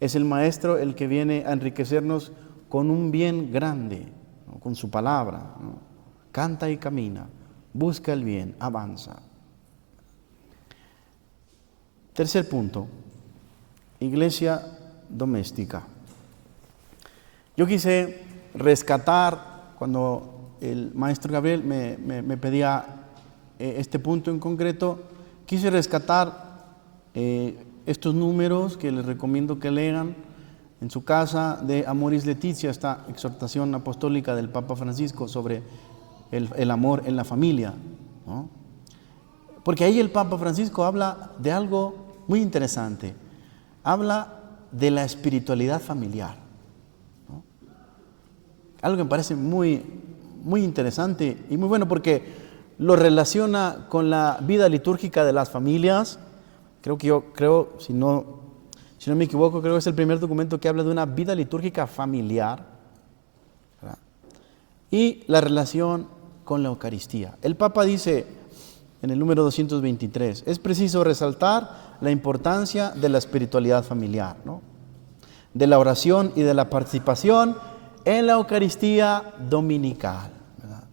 Es el maestro el que viene a enriquecernos con un bien grande, ¿no? Con su palabra, ¿no? Canta y camina, busca el bien, avanza. Tercer punto, iglesia doméstica. Yo quise rescatar, cuando el maestro Gabriel me pedía este punto en concreto, quise rescatar estos números que les recomiendo que lean en su casa de Amoris Laetitia, esta exhortación apostólica del Papa Francisco sobre el amor en la familia, ¿no? Porque ahí el Papa Francisco habla de algo muy interesante. Habla de la espiritualidad familiar, ¿no? Algo que me parece muy interesante y muy bueno, porque lo relaciona con la vida litúrgica de las familias. Creo, si no me equivoco, creo que es el primer documento que habla de una vida litúrgica familiar, ¿verdad? Y la relación con la Eucaristía. El Papa dice en el número 223, es preciso resaltar la importancia de la espiritualidad familiar, ¿no? De la oración y de la participación en la Eucaristía dominical, ¿verdad?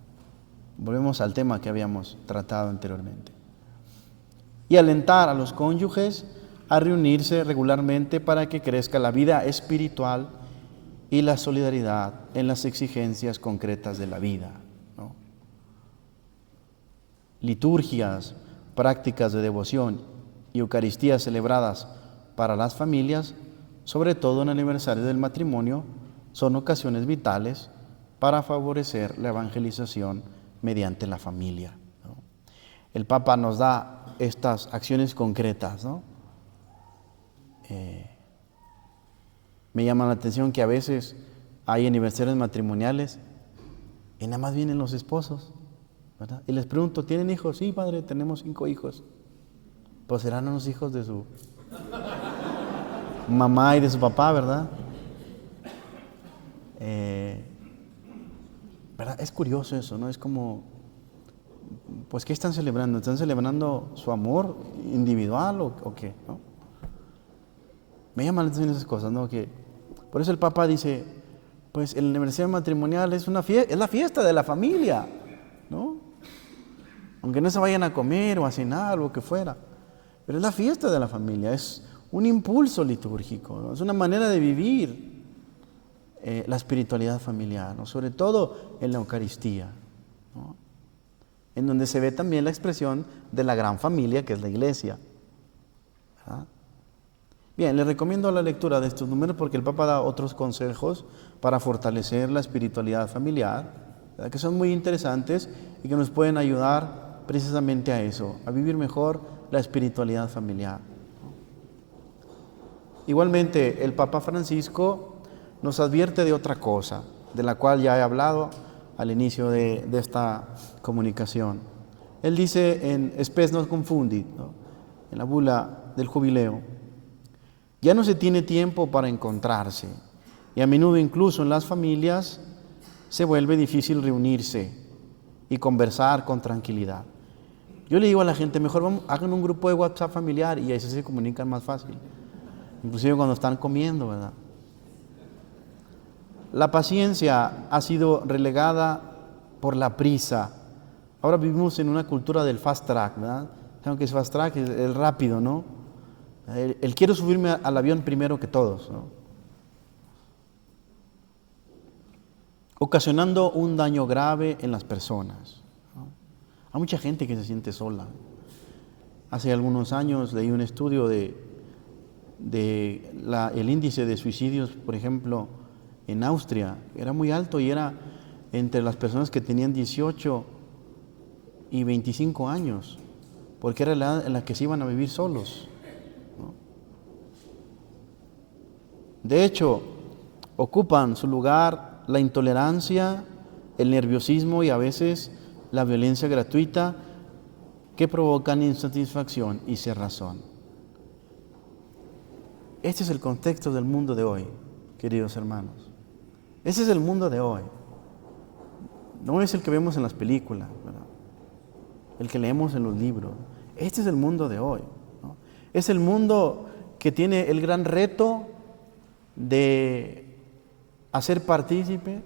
Volvemos al tema que habíamos tratado anteriormente. Y alentar a los cónyuges a reunirse regularmente para que crezca la vida espiritual y la solidaridad en las exigencias concretas de la vida, ¿no? Liturgias, prácticas de devoción y Eucaristías celebradas para las familias, sobre todo en el aniversario del matrimonio, son ocasiones vitales para favorecer la evangelización mediante la familia, ¿no? El Papa nos da estas acciones concretas, ¿no? Me llama la atención que a veces hay aniversarios matrimoniales y nada más vienen los esposos, ¿verdad? Y les pregunto, ¿tienen hijos? Sí, padre, tenemos 5 hijos. Pues serán unos hijos de su mamá y de su papá, ¿verdad? ¿Verdad? Es curioso eso, ¿no? Es como, pues, ¿qué están celebrando? ¿Están celebrando su amor individual o qué, ¿no? Me llaman la atención esas cosas, ¿no? Por eso el Papa dice, pues el aniversario matrimonial es la fiesta de la familia, ¿no? Aunque no se vayan a comer o a cenar o lo que fuera, pero es la fiesta de la familia, es un impulso litúrgico, ¿no? Es una manera de vivir la espiritualidad familiar, ¿no? Sobre todo en la Eucaristía, ¿no? En donde se ve también la expresión de la gran familia que es la iglesia, ¿verdad? Bien, les recomiendo la lectura de estos números porque el Papa da otros consejos para fortalecer la espiritualidad familiar, ¿verdad? Que son muy interesantes y que nos pueden ayudar precisamente a eso, a vivir mejor la espiritualidad familiar. Igualmente, el Papa Francisco nos advierte de otra cosa, de la cual ya he hablado al inicio de esta comunicación. Él dice en Spes non confundit, ¿no? En la bula del jubileo, ya no se tiene tiempo para encontrarse y a menudo incluso en las familias se vuelve difícil reunirse y conversar con tranquilidad. Yo le digo a la gente, mejor hagan un grupo de WhatsApp familiar y ahí se comunican más fácil, inclusive cuando están comiendo, ¿verdad? La paciencia ha sido relegada por la prisa. Ahora vivimos en una cultura del fast track, ¿verdad? ¿Saben qué es fast track? Es el rápido, ¿no? El quiero subirme al avión primero que todos, ¿no? Ocasionando un daño grave en las personas, ¿no? Hay mucha gente que se siente sola. Hace algunos años leí un estudio el índice de suicidios, por ejemplo, en Austria, era muy alto y era entre las personas que tenían 18 y 25 años, porque era la edad en la que se iban a vivir solos, ¿no? De hecho, ocupan su lugar la intolerancia, el nerviosismo y a veces la violencia gratuita que provocan insatisfacción y cerrazón. Este es el contexto del mundo de hoy, queridos hermanos. Ese es el mundo de hoy. No es el que vemos en las películas, ¿verdad? El que leemos en los libros. Este es el mundo de hoy, ¿no? Es el mundo que tiene el gran reto de hacer partícipe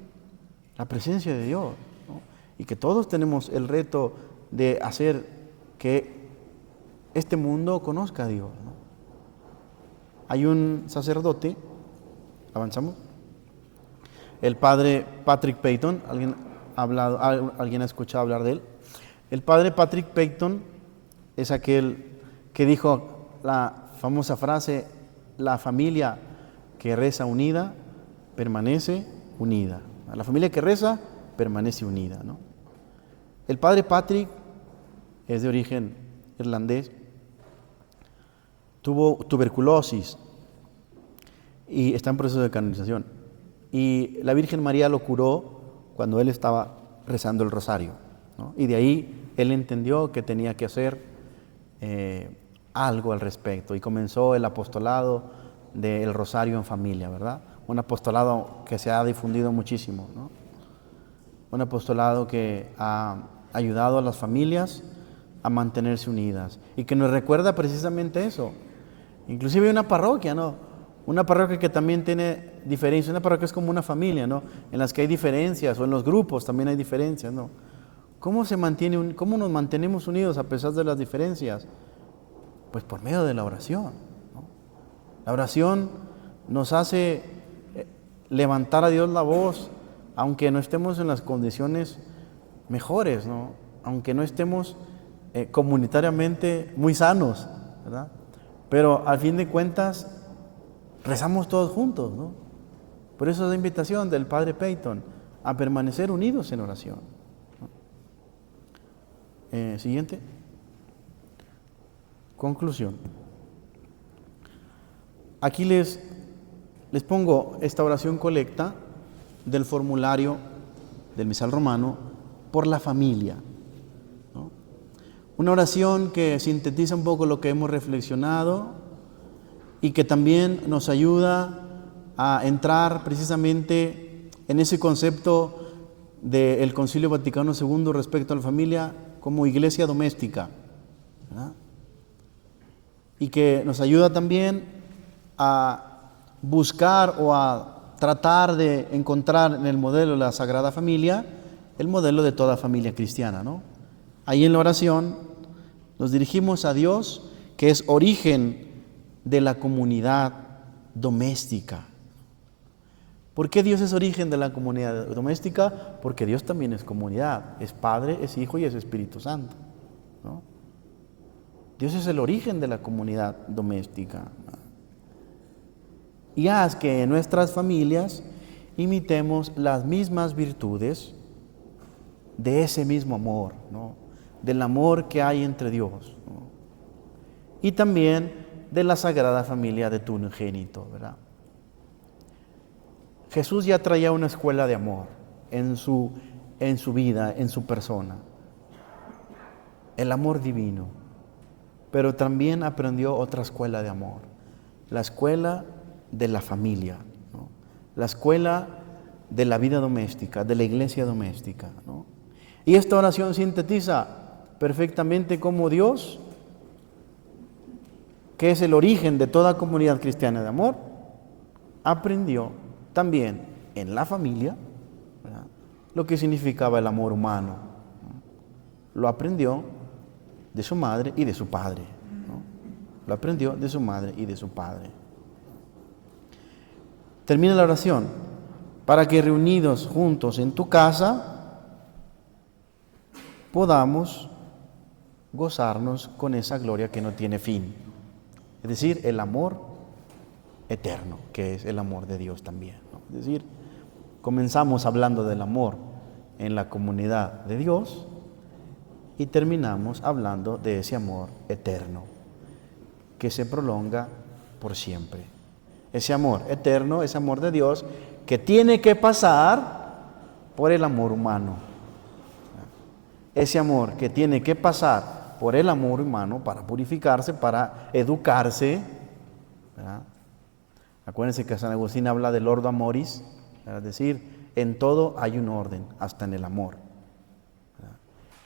la presencia de Dios, ¿no? Y que todos tenemos el reto de hacer que este mundo conozca a Dios, ¿no? Hay un sacerdote, avanzamos, el padre Patrick Peyton, ¿alguien ha escuchado hablar de él? El padre Patrick Peyton es aquel que dijo la famosa frase: la familia que reza unida permanece unida. La familia que reza permanece unida, ¿no? El padre Patrick es de origen irlandés, tuvo tuberculosis y está en proceso de canonización. Y la Virgen María lo curó cuando él estaba rezando el rosario, ¿no? Y de ahí él entendió que tenía que hacer algo al respecto y comenzó el apostolado del rosario en familia, ¿verdad? Un apostolado que se ha difundido muchísimo, ¿no? Un apostolado que ha ayudado a las familias a mantenerse unidas y que nos recuerda precisamente eso. Inclusive una parroquia, ¿no? Una parroquia que también tiene diferencias. Una parroquia es como una familia, ¿no? En las que hay diferencias, o en los grupos también hay diferencias, ¿no? ¿Cómo nos mantenemos unidos a pesar de las diferencias? Pues por medio de la oración, ¿no? La oración nos hace levantar a Dios la voz, aunque no estemos en las condiciones mejores, ¿no? Aunque no estemos comunitariamente muy sanos, ¿verdad? Pero al fin de cuentas rezamos todos juntos, ¿no? Por eso es la invitación del padre Peyton a permanecer unidos en oración, ¿no? Siguiente. Conclusión. Aquí les pongo esta oración colecta del formulario del misal romano por la familia, ¿no? Una oración que sintetiza un poco lo que hemos reflexionado y que también nos ayuda a entrar precisamente en ese concepto del Concilio Vaticano II respecto a la familia como iglesia doméstica, ¿verdad? Y que nos ayuda también a buscar o a tratar de encontrar en el modelo de la Sagrada Familia el modelo de toda familia cristiana, ¿no? Ahí en la oración nos dirigimos a Dios, que es origen de la comunidad doméstica. ¿Por qué Dios es origen de la comunidad doméstica? Porque Dios también es comunidad, es Padre, es Hijo y es Espíritu Santo, ¿no? Dios es el origen de la comunidad doméstica. Y haz que en nuestras familias imitemos las mismas virtudes de ese mismo amor, ¿no? Del amor que hay entre Dios, ¿no? Y también de la Sagrada Familia de tu unigénito, ¿verdad? Jesús ya traía una escuela de amor en su vida, en su persona. El amor divino. Pero también aprendió otra escuela de amor. La escuela de la familia, ¿no? La escuela de la vida doméstica, de la iglesia doméstica, ¿no? Y esta oración sintetiza perfectamente cómo Dios, que es el origen de toda comunidad cristiana de amor, aprendió también en la familia, ¿verdad?, lo que significaba el amor humano, ¿no? Lo aprendió de su madre y de su padre, ¿no? Lo aprendió de su madre y de su padre. Termina la oración: para que reunidos juntos en tu casa podamos gozarnos con esa gloria que no tiene fin. Es decir, el amor eterno, que es el amor de Dios también, ¿no? Es decir, comenzamos hablando del amor en la comunidad de Dios y terminamos hablando de ese amor eterno que se prolonga por siempre. Ese amor eterno, ese amor de Dios que tiene que pasar por el amor humano. Ese amor que tiene que pasar por el amor humano para purificarse, para educarse, ¿verdad?, Acuérdense que San Agustín habla del ordo amoris, es decir, en todo hay un orden, hasta en el amor.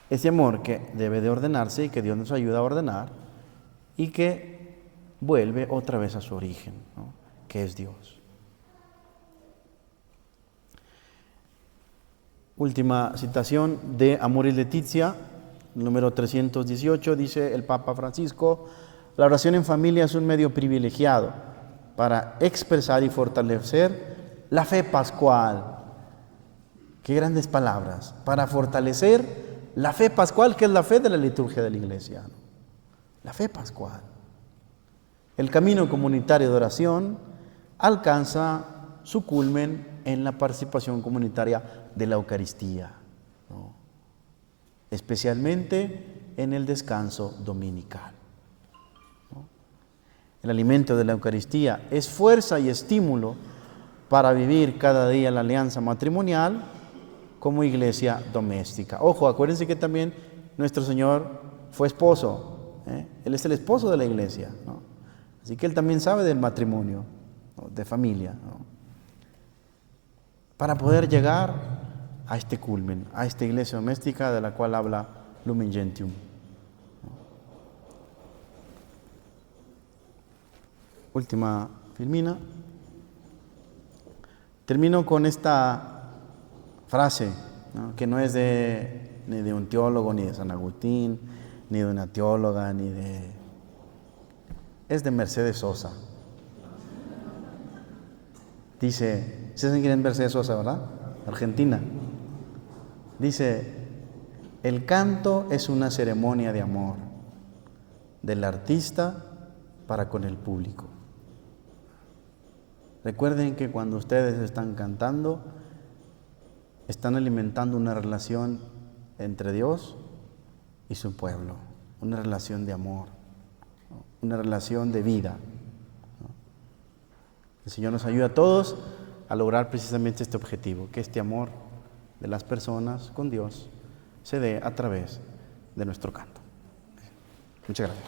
Ese amor que debe de ordenarse y que Dios nos ayuda a ordenar y que vuelve otra vez a su origen, ¿no? Que es Dios. Última citación de Amoris Laetitia, número 318, dice el Papa Francisco: la oración en familia es un medio privilegiado para expresar y fortalecer la fe pascual. Qué grandes palabras. Para fortalecer la fe pascual, que es la fe de la liturgia de la Iglesia. La fe pascual. El camino comunitario de oración alcanza su culmen en la participación comunitaria de la Eucaristía, ¿no? Especialmente en el descanso dominical, ¿no? El alimento de la Eucaristía es fuerza y estímulo para vivir cada día la alianza matrimonial como iglesia doméstica. Ojo, acuérdense que también nuestro Señor fue esposo, ¿eh? Él es el esposo de la iglesia, ¿no? Así que Él también sabe del matrimonio, ¿no? De familia, ¿no? Para poder llegar a este culmen, a esta iglesia doméstica de la cual habla Lumen Gentium. Última Filmina. Termino con esta frase, ¿no? Que no es ni de un teólogo, ni de San Agustín, ni de una teóloga, es de Mercedes Sosa. Dice, ¿sí saben quién es Mercedes Sosa, verdad? Argentina. Dice, el canto es una ceremonia de amor del artista para con el público. Recuerden que cuando ustedes están cantando, están alimentando una relación entre Dios y su pueblo, una relación de amor, ¿no? Una relación de vida, ¿no? El Señor nos ayuda a todos a lograr precisamente este objetivo, que este amor de las personas con Dios se dé a través de nuestro canto. Muchas gracias.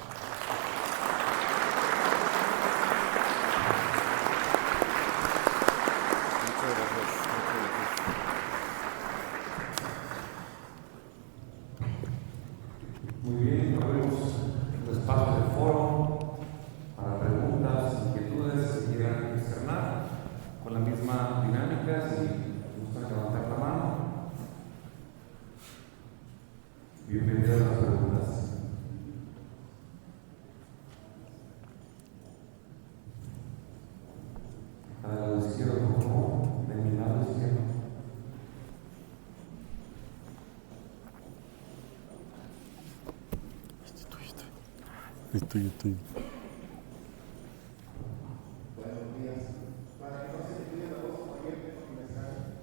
Muy bien, abrimos el espacio del foro para preguntas, inquietudes que quieran externar con la misma dinámica. Si gustan levantar la mano, bienvenidos a las preguntas. Al lado izquierdo, por favor, de mi lado izquierdo. Estoy. Buenos días. Para que no se me quede la voz abierta con mensaje.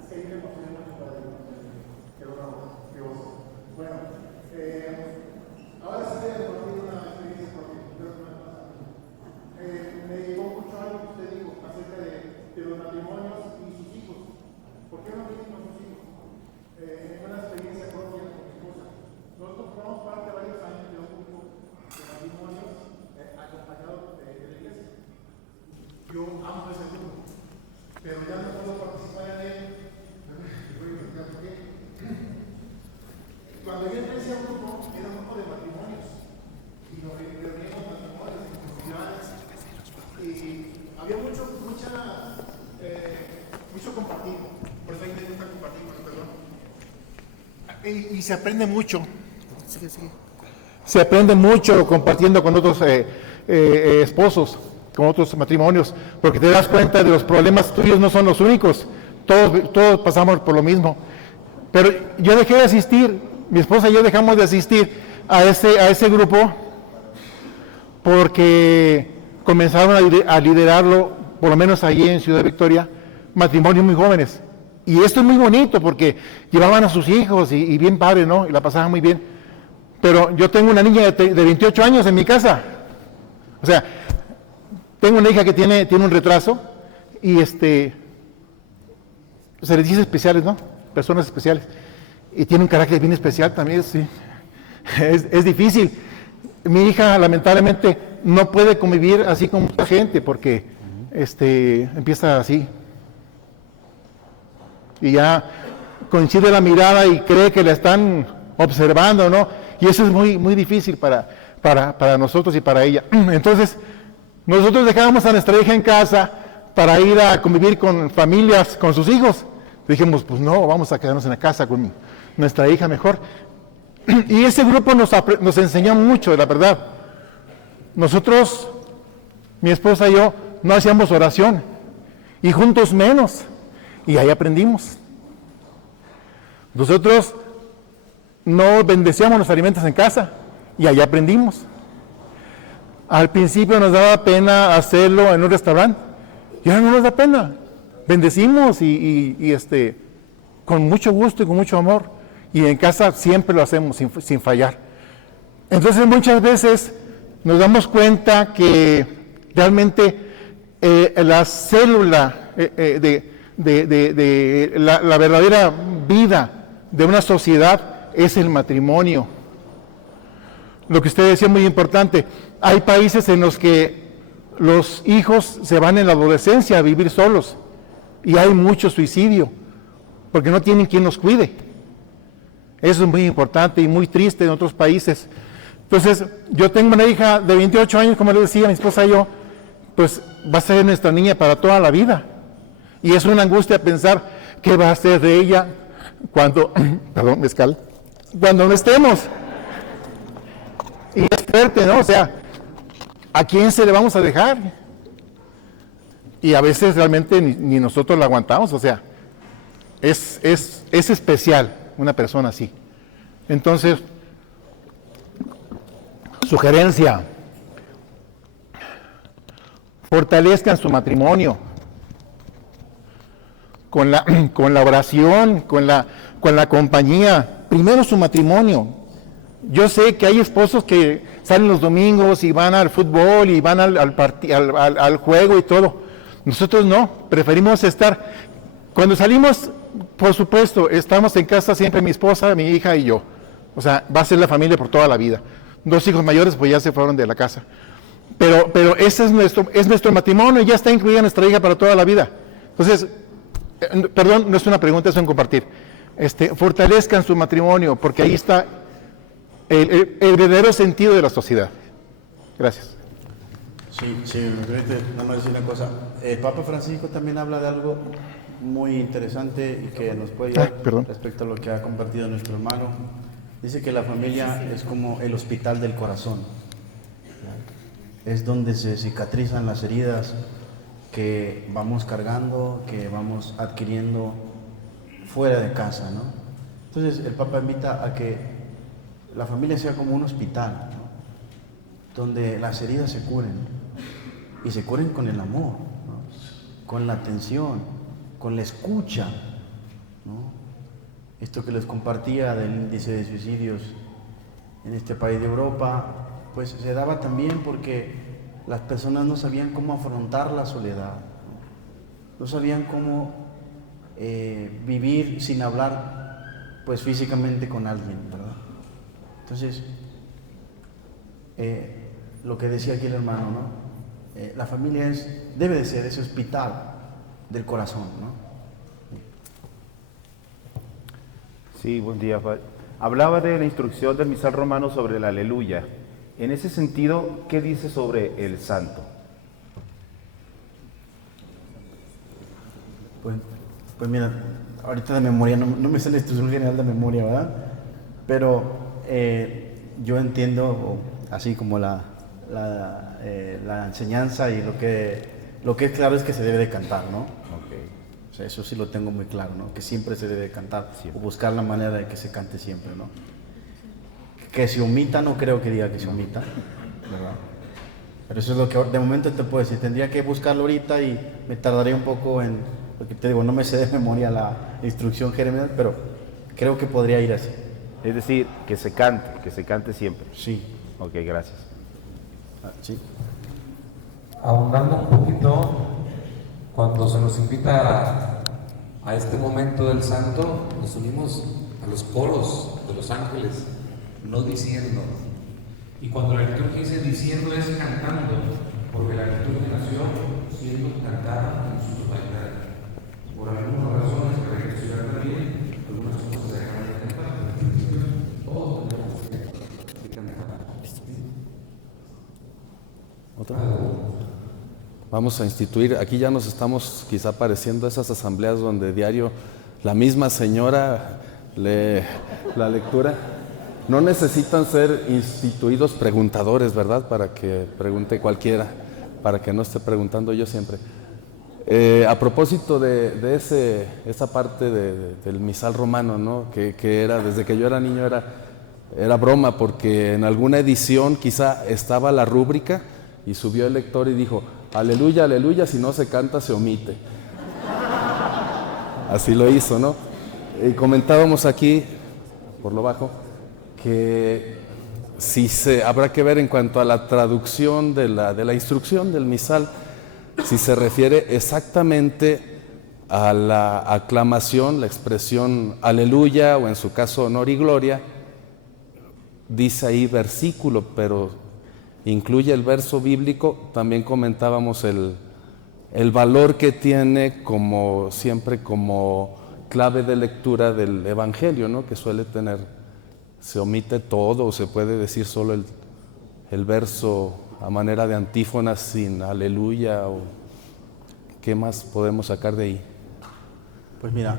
Es que ahí me emocioné mucho para que una voz, qué oso. Bueno, ahora sí voy a compartir una experiencia porque creo que me pasa a mí. Me llegó mucho algo que usted dijo acerca de los matrimonios y sus hijos. ¿Por qué no tienen con sus hijos? Tengo una experiencia propia con mi esposa. Nosotros formamos parte varios años de un grupo de matrimonios acompañado de la iglesia. Yo amo ese grupo, pero ya no puedo participar en él. Cuando yo entré a ese grupo, era un grupo de matrimonios y nos reuníamos matrimonios y comunidades y había mucho compartir. Por eso ahí me gusta compartir con el perdón. Y se aprende mucho. Se aprende mucho compartiendo con otros esposos, con otros matrimonios, porque te das cuenta de los problemas tuyos no son los únicos, todos pasamos por lo mismo. Pero yo dejé de asistir, mi esposa y yo dejamos de asistir a ese grupo porque comenzaron a liderarlo, por lo menos allí en Ciudad Victoria, matrimonios muy jóvenes. Y esto es muy bonito porque llevaban a sus hijos y bien padre, ¿no? Y la pasaban muy bien. Pero yo tengo una niña de 28 años en mi casa. O sea, tengo una hija que tiene un retraso y se les dice especiales, ¿no? Personas especiales. Y tiene un carácter bien especial también, sí. Es difícil. Mi hija lamentablemente no puede convivir así con mucha gente porque empieza así. Y ya coincide la mirada y cree que la están observando, ¿no? Y eso es muy, muy difícil para nosotros y para ella. Entonces, nosotros dejábamos a nuestra hija en casa para ir a convivir con familias, con sus hijos. Dijimos, pues no, vamos a quedarnos en la casa con nuestra hija mejor. Y ese grupo nos enseñó mucho, la verdad. Nosotros, mi esposa y yo, no hacíamos oración, y juntos menos, y ahí aprendimos. Nosotros no bendecíamos los alimentos en casa, y ahí aprendimos. Al principio nos daba pena hacerlo en un restaurante, y ahora no nos da pena. Bendecimos y con mucho gusto y con mucho amor, y en casa siempre lo hacemos sin fallar. Entonces muchas veces nos damos cuenta que realmente la célula de la verdadera vida de una sociedad es el matrimonio. Lo que usted decía muy importante, hay países en los que los hijos se van en la adolescencia a vivir solos y hay mucho suicidio porque no tienen quien los cuide. Eso es muy importante y muy triste en otros países. Entonces, yo tengo una hija de 28 años, como le decía, mi esposa y yo, pues va a ser nuestra niña para toda la vida. Y es una angustia pensar qué va a hacer de ella cuando, perdón, mezcal, cuando no estemos. Y es fuerte, ¿no? O sea, ¿a quién se le vamos a dejar? Y a veces realmente ni nosotros la aguantamos, o sea, es especial una persona así. Entonces, sugerencia, fortalezcan su matrimonio con la oración, con la compañía. Primero su matrimonio. Yo sé que hay esposos que salen los domingos y van al fútbol y van al juego y todo. Nosotros no, preferimos estar. Cuando salimos, por supuesto, estamos en casa siempre mi esposa, mi hija y yo. O sea, va a ser la familia por toda la vida. 2 hijos mayores pues ya se fueron de la casa. Pero ese es nuestro matrimonio y ya está incluida nuestra hija para toda la vida. Entonces, perdón, no es una pregunta, es un compartir. Fortalezcan su matrimonio porque ahí está el verdadero sentido de la sociedad. Gracias. Sí, me permite nada más decir una cosa. El Papa Francisco también habla de algo muy interesante y que nos puede ayudar respecto a lo que ha compartido nuestro hermano. Dice que la familia es como el hospital del corazón. Es donde se cicatrizan las heridas que vamos cargando, que vamos adquiriendo fuera de casa, ¿no? Entonces el Papa invita a que la familia sea como un hospital, ¿no? Donde las heridas se curen y se curen con el amor, ¿no? Con la atención, con la escucha, ¿no? Esto que les compartía del índice de suicidios en este país de Europa, pues se daba también porque las personas no sabían cómo afrontar la soledad, no sabían cómo vivir sin hablar pues físicamente con alguien, ¿verdad? Entonces, lo que decía aquí el hermano, ¿no? La familia debe de ser ese hospital del corazón, ¿no? Sí, buen día, padre. Hablaba de la instrucción del misal romano sobre la aleluya. En ese sentido, ¿qué dice sobre el santo? Pues mira, ahorita de memoria, no me sale la instrucción general de memoria, ¿verdad? Pero yo entiendo, así como la enseñanza y lo que es claro es que se debe de cantar, ¿no? Okay. O sea, eso sí lo tengo muy claro, ¿no? Que siempre se debe de cantar, o buscar la manera de que se cante siempre, ¿no? Que se omita, no creo que diga que se omita, ¿verdad? Pero eso es lo que de momento te puedo decir. Tendría que buscarlo ahorita y me tardaría un poco en, porque te digo, no me sé de memoria la instrucción general, pero creo que podría ir así. Es decir, que se cante siempre. Sí. Ok, gracias. Sí. Ahondando un poquito, cuando se nos invita a este momento del santo, nos unimos a los coros de los ángeles, no diciendo. Y cuando la liturgia dice diciendo es cantando, porque la liturgia nació siendo cantada en su totalidad. Por algunas razones que hay que estudiar también, algunas cosas se dejan de cantar, pero todos tenemos que cantar. ¿Otra? Vamos a instituir, aquí ya nos estamos quizá pareciendo a esas asambleas donde diario la misma señora lee la lectura. No necesitan ser instituidos preguntadores, ¿verdad? Para que pregunte cualquiera, para que no esté preguntando yo siempre. A propósito de esa parte del misal romano, ¿no? Que era, desde que yo era niño era broma, porque en alguna edición quizá estaba la rúbrica y subió el lector y dijo, aleluya, aleluya, si no se canta se omite. Así lo hizo, ¿no? Y comentábamos aquí, por lo bajo, que habrá que ver en cuanto a la traducción de la instrucción del misal, si se refiere exactamente a la aclamación, la expresión aleluya, o en su caso honor y gloria, dice ahí versículo, pero incluye el verso bíblico. También comentábamos el valor que tiene como siempre como clave de lectura del Evangelio, ¿no? Que suele tener, se omite todo, o se puede decir solo el verso a manera de antífona sin aleluya, o qué más podemos sacar de ahí. Pues mira,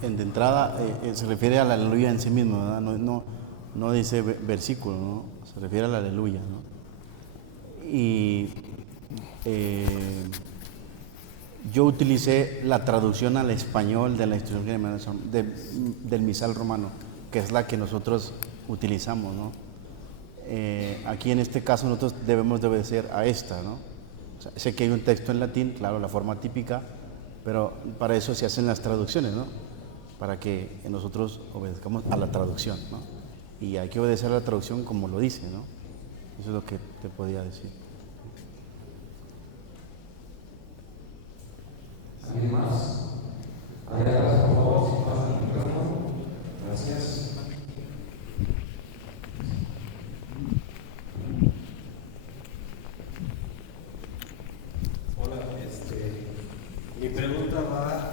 de entrada se refiere a la aleluya en sí mismo, ¿verdad? No dice versículo, ¿no? Se refiere a la aleluya, ¿no? Y yo utilicé la traducción al español de la instrucción del misal romano, que es la que nosotros utilizamos, ¿no? Aquí en este caso nosotros debemos de obedecer a esta, ¿no? O sea, sé que hay un texto en latín, claro, la forma típica, pero para eso se hacen las traducciones, ¿no? Para que nosotros obedezcamos a la traducción, ¿no? Y hay que obedecer a la traducción como lo dice, ¿no? Eso es lo que te podía decir. ¿Alguien más? Allá atrás, por favor, si pasan el micrófono. Gracias. Hola, mi pregunta va...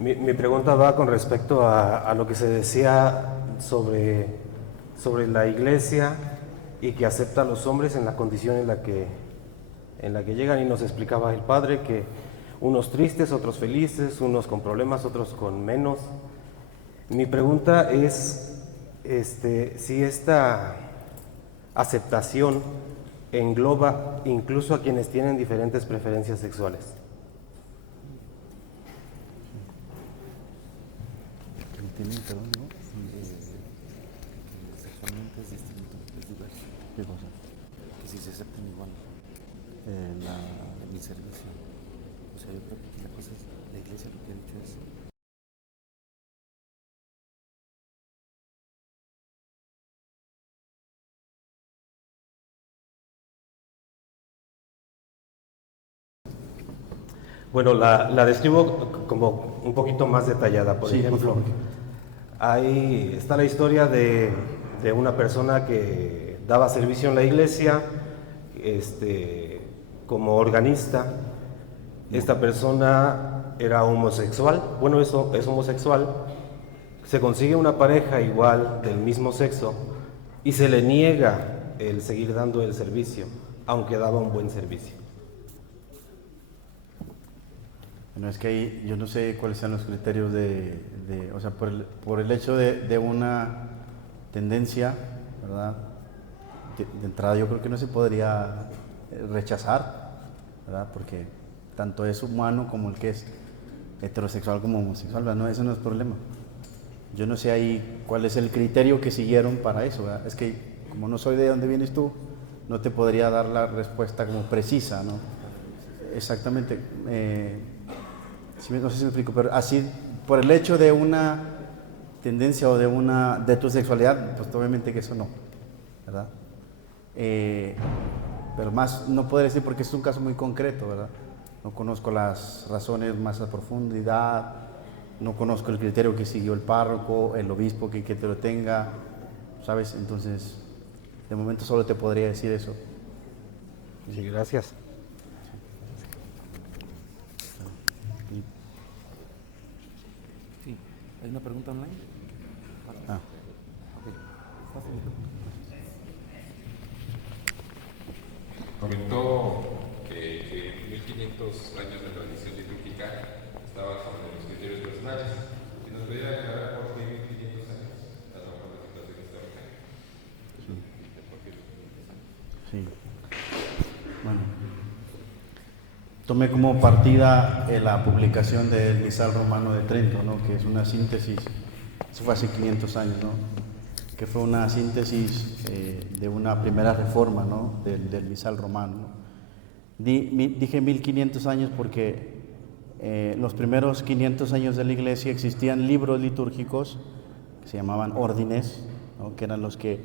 Mi pregunta va con respecto a lo que se decía sobre la iglesia y que acepta a los hombres en la condición en la que llegan, y nos explicaba el padre que unos tristes, otros felices, unos con problemas, otros con menos. Mi pregunta es si esta aceptación engloba incluso a quienes tienen diferentes preferencias sexuales. Sexualmente es distinto, es diverso. ¿Qué cosa? Que si se aceptan igual mi servicio. O sea, yo creo que la cosa es, la iglesia lo que ha dicho es... Bueno, la describo como un poquito más detallada. Por ejemplo, ahí está la historia de una persona que daba servicio en la iglesia, como organista. Esta persona era homosexual, bueno, es homosexual, se consigue una pareja igual del mismo sexo y se le niega el seguir dando el servicio, aunque daba un buen servicio. Bueno, es que ahí yo no sé cuáles sean los criterios o sea, por el hecho de una tendencia, ¿verdad? De entrada yo creo que no se podría rechazar, ¿verdad? Porque tanto es humano como el que es heterosexual como homosexual, ¿verdad? No, eso no es problema. Yo no sé ahí cuál es el criterio que siguieron para eso, ¿verdad? Es que como no soy de dónde vienes tú, no te podría dar la respuesta como precisa, ¿no? Exactamente. No sé si me explico, pero así, por el hecho de una tendencia o de tu sexualidad, pues obviamente que eso no, ¿verdad? Pero más no puedo decir porque es un caso muy concreto, ¿verdad? No conozco las razones más a profundidad, no conozco el criterio que siguió el párroco, el obispo que te lo tenga, ¿sabes? Entonces, de momento solo te podría decir eso. Sí, gracias. Sí, ¿hay una pregunta online? Ah. Comentó que 1500 años de tradición litúrgica estaba sobre los criterios personales. ¿Y nos podría aclarar por qué 1500 años? A lo mejor la situación histórica. Sí. Bueno. Tomé como partida la publicación del Misal Romano de Trento, ¿no? Que es una síntesis, eso fue hace 500 años, ¿no? Que fue una síntesis de una primera reforma, ¿no? del Misal Romano, ¿no? Dije 1500 años porque los primeros 500 años de la Iglesia existían libros litúrgicos que se llamaban órdenes, ¿no? Que eran los que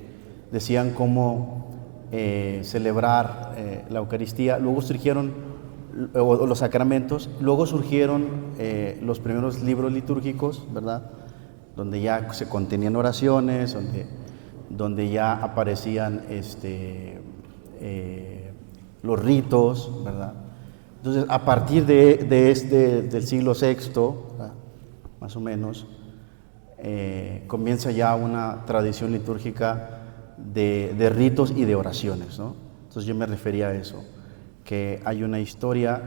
decían cómo celebrar la Eucaristía. Luego surgieron los sacramentos, luego surgieron los primeros libros litúrgicos, ¿verdad? Donde ya se contenían oraciones, donde ya aparecían los ritos, ¿verdad? Entonces, a partir del siglo VI, ¿verdad? Más o menos, comienza ya una tradición litúrgica de ritos y de oraciones, ¿no? Entonces yo me refería a eso, que hay una historia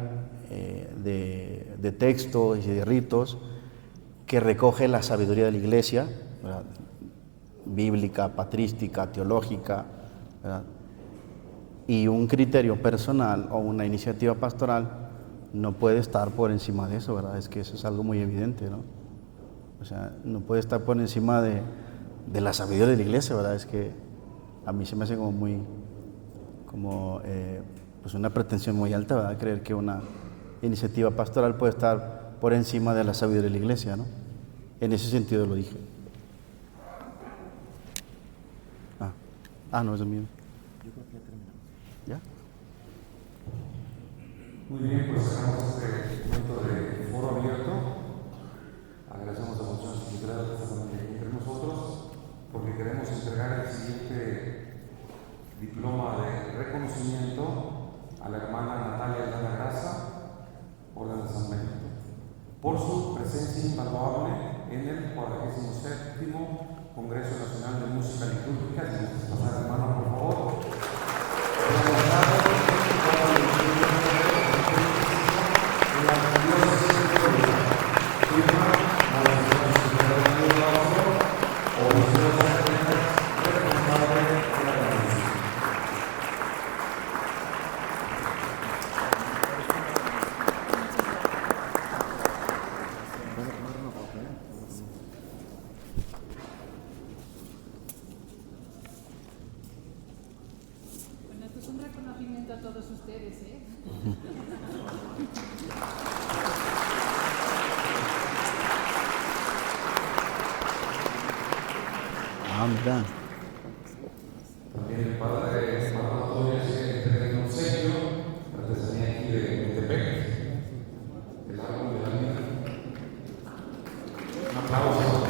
de textos y de ritos que recoge la sabiduría de la Iglesia, ¿verdad? Bíblica, patrística, teológica, ¿verdad? Y un criterio personal o una iniciativa pastoral no puede estar por encima de eso, ¿verdad? Es que eso es algo muy evidente, ¿no? O sea, no puede estar por encima de la sabiduría de la Iglesia, ¿verdad? Es que a mí se me hace como pues una pretensión muy alta, ¿verdad? Creer que una iniciativa pastoral puede estar por encima de la sabiduría de la Iglesia, ¿no? En ese sentido lo dije. No, es el mío. Yo creo que ya terminamos. ¿Ya? Muy bien, pues cerramos este momento de foro abierto. Agradecemos a Monseñor Secretario que está también aquí entre nosotros, porque queremos entregar el siguiente diploma de reconocimiento a la hermana Natalia Lana Grasa, Orden de San Benito, por su presencia invaluable en el 47º Congreso Nacional de Música Litúrgica. Si nos pasar, hermana, por favor. Mira. También el padre Manuel Antonio se entrega un obsequio, artesanía aquí de Metepec, el árbol de la vida. Un aplauso.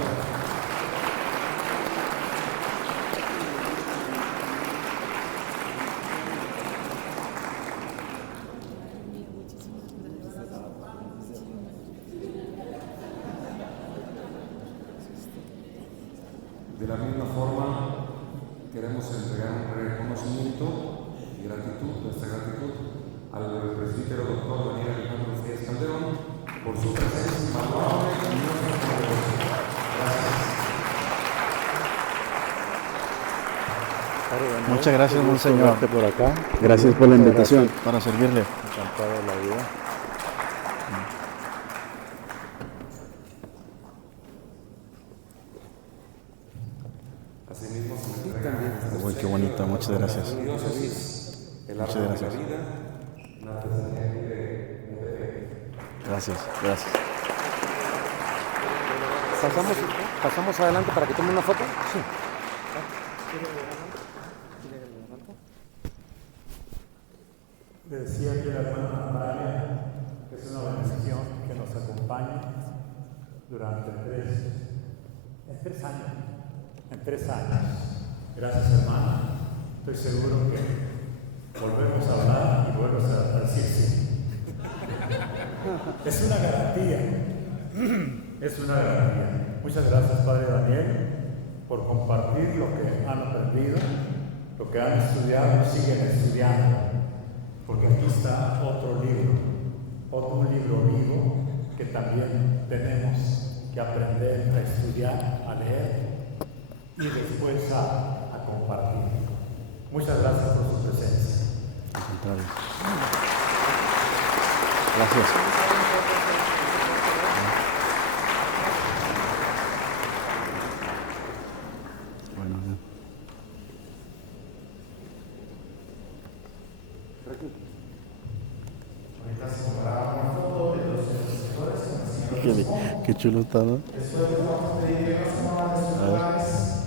De la misma forma, queremos entregar un reconocimiento y gratitud, nuestra gratitud al presbítero doctor Daniel Alejandro Frías Calderón por su presencia invaluable en nuestra congregación. Gracias. Muchas gracias, Monseñor. Por acá. Gracias por la invitación. Para servirle. Encantado de la vida. Asimismo, se le entrega Uy, qué bonito, muchas gracias. el Muchas árbol gracias. de la vida, la artesanía aquí de Metepec. Gracias, gracias. Pasamos adelante para que tome una foto. Sí. Le decía que la hermana Natalia es una bendición que nos acompañe durante 3 años. En 3 años. Gracias, hermano. Estoy seguro que volvemos a hablar y vuelves a decir sí. Es una garantía. Es una garantía. Muchas gracias, Padre Daniel, por compartir lo que han aprendido, lo que han estudiado y siguen estudiando. Porque aquí está otro libro vivo que también tenemos que aprender a estudiar, a leer y después a compartir. Muchas gracias por su presencia. Al contrario. Gracias. Bueno, qué chulo está, ¿no? A ver.